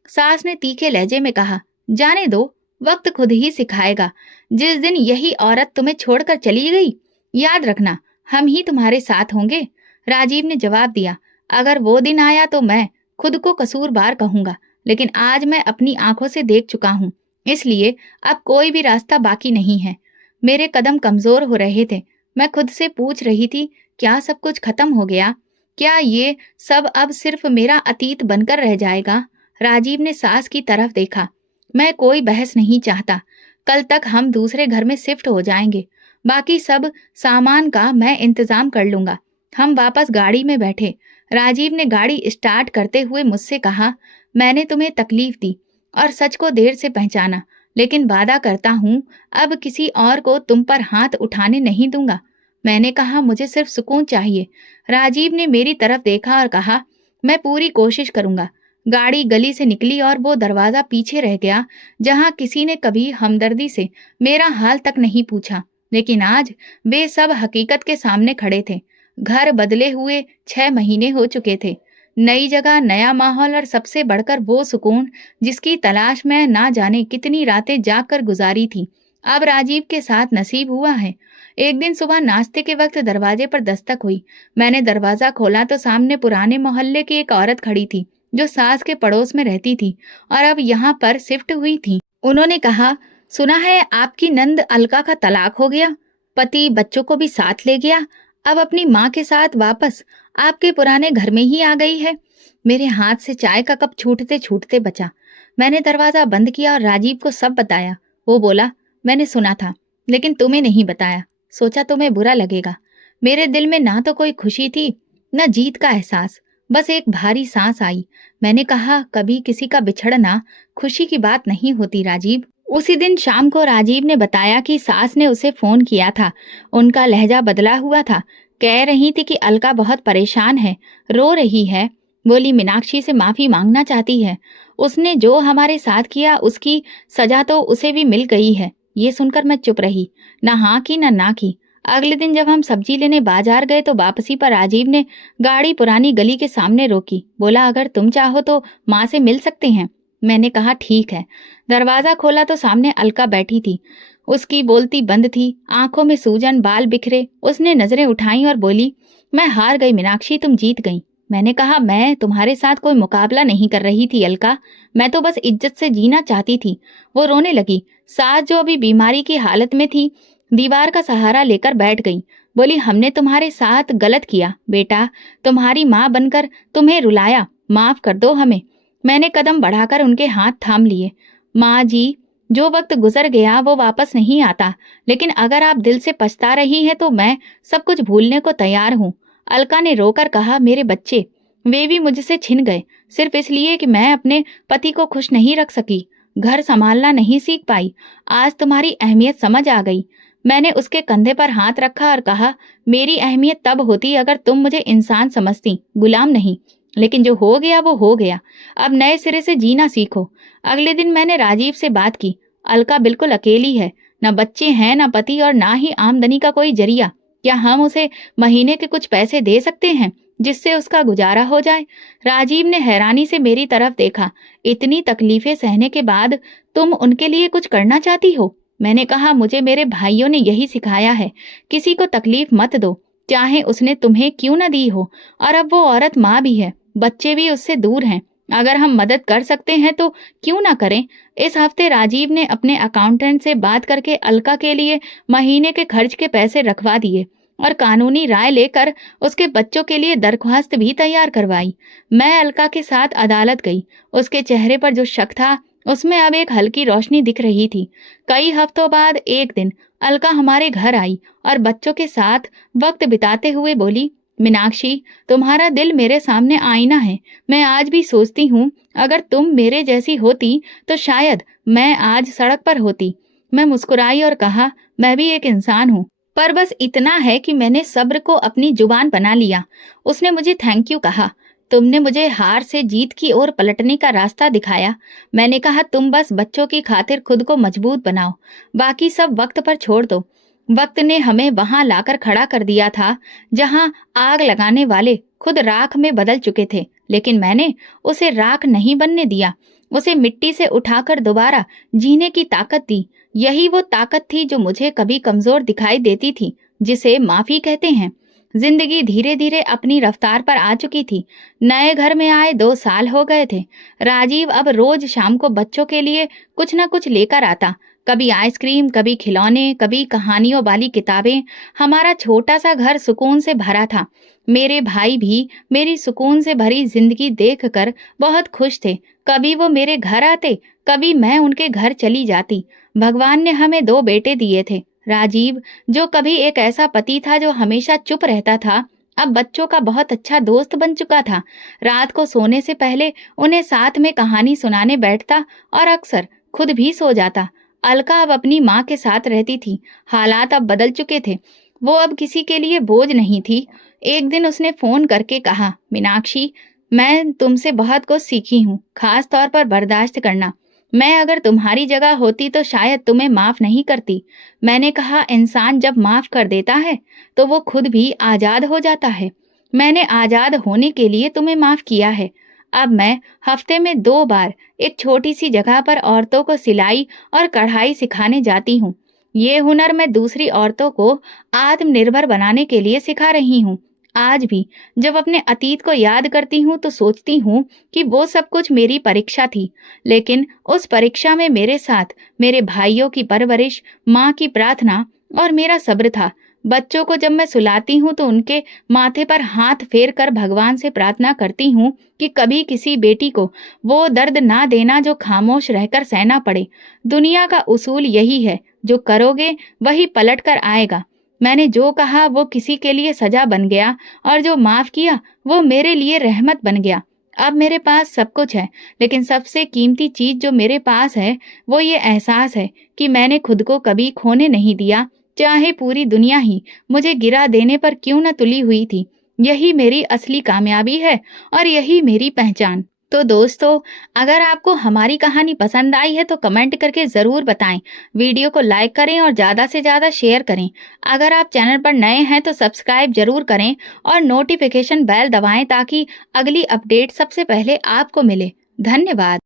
सास ने तीखे लहजे में कहा, जाने दो, वक्त खुद ही सिखाएगा। जिस दिन यही औरत तुम्हें छोड़कर चली गई, याद रखना हम ही तुम्हारे साथ होंगे। राजीव ने जवाब दिया, अगर वो दिन आया तो मैं खुद को कसूरवार कहूंगा, लेकिन आज मैं अपनी आंखों से देख चुका हूँ, इसलिए अब कोई भी रास्ता बाकी नहीं है। मेरे कदम कमजोर हो रहे थे। मैं खुद से पूछ रही थी, क्या सब कुछ खत्म हो गया? क्या ये सब अब सिर्फ मेरा अतीत बनकर रह जाएगा? राजीव ने सास की तरफ देखा। मैं कोई बहस नहीं चाहता। कल तक हम दूसरे घर में शिफ्ट हो जाएंगे। बाकी सब सामान का मैं इंतजाम कर लूंगा। हम वापस गाड़ी में बैठे। राजीव ने गाड़ी स्टार्ट करते हुए मुझसे कहा, मैंने तुम्हें तकलीफ दी और सच को देर से पहचाना, लेकिन वादा करता हूँ अब किसी और को तुम पर हाथ उठाने नहीं दूंगा। मैंने कहा, मुझे सिर्फ सुकून चाहिए। राजीव ने मेरी तरफ देखा और कहा, मैं पूरी कोशिश करूंगा। गाड़ी गली से निकली और वो दरवाजा पीछे रह गया जहां किसी ने कभी हमदर्दी से मेरा हाल तक नहीं पूछा। लेकिन आज वे सब हकीकत के सामने खड़े थे। घर बदले हुए 6 महीने हो चुके थे। नई जगह, नया माहौल और सबसे बढ़कर वो सुकून जिसकी तलाश में ना जाने कितनी रातें जागकर गुजारी थी, अब राजीव के साथ नसीब हुआ है। एक दिन सुबह नाश्ते के वक्त दरवाजे पर दस्तक हुई। मैंने दरवाजा खोला तो सामने पुराने मोहल्ले की एक औरत खड़ी थी जो सास के पड़ोस में रहती थी और अब यहाँ पर शिफ्ट हुई थी। उन्होंने कहा, सुना है आपकी नंद अलका का तलाक हो गया। पति बच्चों को भी साथ ले गया। अब अपनी माँ के साथ वापस आपके पुराने घर में ही आ गई है। मेरे हाथ से चाय का कप छूटते छूटते बचा। मैंने दरवाजा बंद किया और राजीव को सब बताया। वो बोला, मैंने सुना था, लेकिन तुम्हें नहीं बताया, सोचा तुम्हें बुरा लगेगा। मेरे दिल में ना तो कोई खुशी थी, न जीत का एहसास, बस एक भारी सांस आई। मैंने कहा, कभी किसी का बिछड़ना खुशी की बात नहीं होती राजीव। उसी दिन शाम को राजीव ने बताया कि सास ने उसे फोन किया था। उनका लहजा बदला हुआ था। कह रही थी कि अलका बहुत परेशान है, रो रही है। बोली मीनाक्षी से माफी मांगना चाहती है। उसने जो हमारे साथ किया उसकी सजा तो उसे भी मिल गई है। ये सुनकर मैं चुप रही, ना हाँ की ना की। अगले दिन जब हम सब्जी लेने बाजार गए तो वापसी पर राजीव ने गाड़ी पुरानी गली के सामने रोकी। बोला, अगर तुम चाहो तो माँ से मिल सकते हैं। मैंने कहा, ठीक है। दरवाजा खोला तो सामने अलका बैठी थी। उसकी बोलती बंद थी, आंखों में सूजन, बाल बिखरे। उसने नजरें उठाई और बोली, मैं हार गई मीनाक्षी, तुम जीत गई। मैंने कहा, मैं तुम्हारे साथ कोई मुकाबला नहीं कर रही थी अलका, मैं तो बस इज्जत से जीना चाहती थी। वो रोने लगी। सास जो अभी बीमारी की हालत में थी, दीवार का सहारा लेकर बैठ गई। बोली, हमने तुम्हारे साथ गलत किया बेटा, तुम्हारी माँ बनकर तुम्हें रुलाया, माफ कर दो हमें। मैंने कदम बढ़ाकर उनके हाथ थाम लिए। माँ जी, जो वक्त गुजर गया वो वापस नहीं आता, लेकिन अगर आप दिल से पछता रही हैं तो मैं सब कुछ भूलने को तैयार हूँ। अलका ने रोकर कहा, मेरे बच्चे, वे भी मुझसे छिन गए, सिर्फ इसलिए कि मैं अपने पति को खुश नहीं रख सकी, घर संभालना नहीं सीख पाई। आज तुम्हारी अहमियत समझ आ गई। मैंने उसके कंधे पर हाथ रखा और कहा, मेरी अहमियत तब होती अगर तुम मुझे इंसान समझती, गुलाम नहीं। लेकिन जो हो गया वो हो गया, अब नए सिरे से जीना सीखो। अगले दिन मैंने राजीव से बात की। अलका बिल्कुल अकेली है, न बच्चे हैं, न पति, और ना ही आमदनी का कोई जरिया। क्या हम उसे महीने के कुछ पैसे दे सकते हैं जिससे उसका गुजारा हो जाए? राजीव ने हैरानी से मेरी तरफ देखा। इतनी तकलीफें सहने के बाद तुम उनके लिए कुछ करना चाहती हो? मैंने कहा, मुझे मेरे भाइयों ने यही सिखाया है, किसी को तकलीफ मत दो, चाहे उसने तुम्हें क्यों न दी हो। और अब वो औरत माँ भी है, बच्चे भी उससे दूर हैं। अगर हम मदद कर सकते हैं तो क्यों ना करें। इस हफ्ते राजीव ने अपने अकाउंटेंट से बात करके अलका के लिए महीने के खर्च के पैसे रखवा दिए और कानूनी राय लेकर उसके बच्चों के लिए दरख्वास्त भी तैयार करवाई। मैं अलका के साथ अदालत गई। उसके चेहरे पर जो शक था उसमें अब एक हल्की रोशनी दिख रही थी। कई हफ्तों बाद एक दिन अलका हमारे घर आई और बच्चों के साथ वक्त बिताते हुए बोली, मीनाक्षी, तुम्हारा दिल मेरे सामने आईना है। मैं आज भी सोचती हूँ, अगर तुम मेरे जैसी होती तो शायद मैं आज सड़क पर होती। मैं मुस्कुराई और कहा, मैं भी एक इंसान हूँ, पर बस इतना है कि मैंने सब्र को अपनी जुबान बना लिया। उसने मुझे थैंक यू कहा। तुमने मुझे हार से जीत की ओर पलटने का रास्ता दिखाया। मैंने कहा, तुम बस बच्चों की खातिर खुद को मजबूत बनाओ, बाकी सब वक्त पर छोड़ दो। वक्त ने हमें वहां लाकर खड़ा कर दिया था जहां आग लगाने वाले खुद राख में बदल चुके थे, लेकिन मैंने उसे राख नहीं बनने दिया। उसे मिट्टी से उठाकर दोबारा जीने की ताकत दी। यही वो ताकत थी जो मुझे कभी कमजोर दिखाई देती थी, जिसे माफी कहते हैं। जिंदगी धीरे धीरे अपनी रफ्तार पर आ चुकी थी। नए घर में आए 2 साल हो गए थे। राजीव अब रोज शाम को बच्चों के लिए कुछ न कुछ लेकर आता, कभी आइसक्रीम, कभी खिलौने, कभी कहानियों वाली किताबें। हमारा छोटा सा घर सुकून से भरा था। मेरे भाई भी मेरी सुकून से भरी जिंदगी देखकर बहुत खुश थे। कभी वो मेरे घर आते, कभी मैं उनके घर चली जाती। भगवान ने हमें 2 बेटे दिए थे। राजीव, जो कभी एक ऐसा पति था जो हमेशा चुप रहता था, अब बच्चों का बहुत अच्छा दोस्त बन चुका था। रात को सोने से पहले उन्हें साथ में कहानी सुनाने बैठता और अक्सर खुद भी सो जाता। अलका अब अपनी माँ के साथ रहती थी। हालात अब बदल चुके थे। वो अब किसी के लिए बोझ नहीं थी। एक दिन उसने फोन करके कहा, मीनाक्षी, मैं तुमसे बहुत कुछ सीखी हूँ, खास तौर पर बर्दाश्त करना। मैं अगर तुम्हारी जगह होती तो शायद तुम्हें माफ नहीं करती। मैंने कहा, इंसान जब माफ कर देता है तो वो खुद भी आजाद हो जाता है। मैंने आजाद होने के लिए तुम्हें माफ किया है। अब मैं हफ्ते में 2 बार एक छोटी सी जगह पर औरतों को सिलाई और कढ़ाई सिखाने जाती हूँ। ये हुनर मैं दूसरी औरतों को आत्मनिर्भर बनाने के लिए सिखा रही हूँ। आज भी जब अपने अतीत को याद करती हूँ तो सोचती हूँ कि वो सब कुछ मेरी परीक्षा थी, लेकिन उस परीक्षा में मेरे साथ मेरे भाइयों की परवरिश, माँ की प्रार्थना और मेरा सब्र था। बच्चों को जब मैं सुलाती हूँ तो उनके माथे पर हाथ फेर कर भगवान से प्रार्थना करती हूँ कि कभी किसी बेटी को वो दर्द ना देना जो खामोश रहकर सहना पड़े। दुनिया का उसूल यही है, जो करोगे वही पलट कर आएगा। मैंने जो कहा वो किसी के लिए सजा बन गया और जो माफ किया वो मेरे लिए रहमत बन गया। अब मेरे पास सब कुछ है, लेकिन सबसे कीमती चीज जो मेरे पास है वो ये एहसास है कि मैंने खुद को कभी खोने नहीं दिया, चाहे पूरी दुनिया ही मुझे गिरा देने पर क्यों न तुली हुई थी। यही मेरी असली कामयाबी है और यही मेरी पहचान। तो दोस्तों, अगर आपको हमारी कहानी पसंद आई है तो कमेंट करके ज़रूर बताएं। वीडियो को लाइक करें और ज़्यादा से ज़्यादा शेयर करें। अगर आप चैनल पर नए हैं तो सब्सक्राइब जरूर करें और नोटिफिकेशन बेल दबाएं ताकि अगली अपडेट सबसे पहले आपको मिले। धन्यवाद।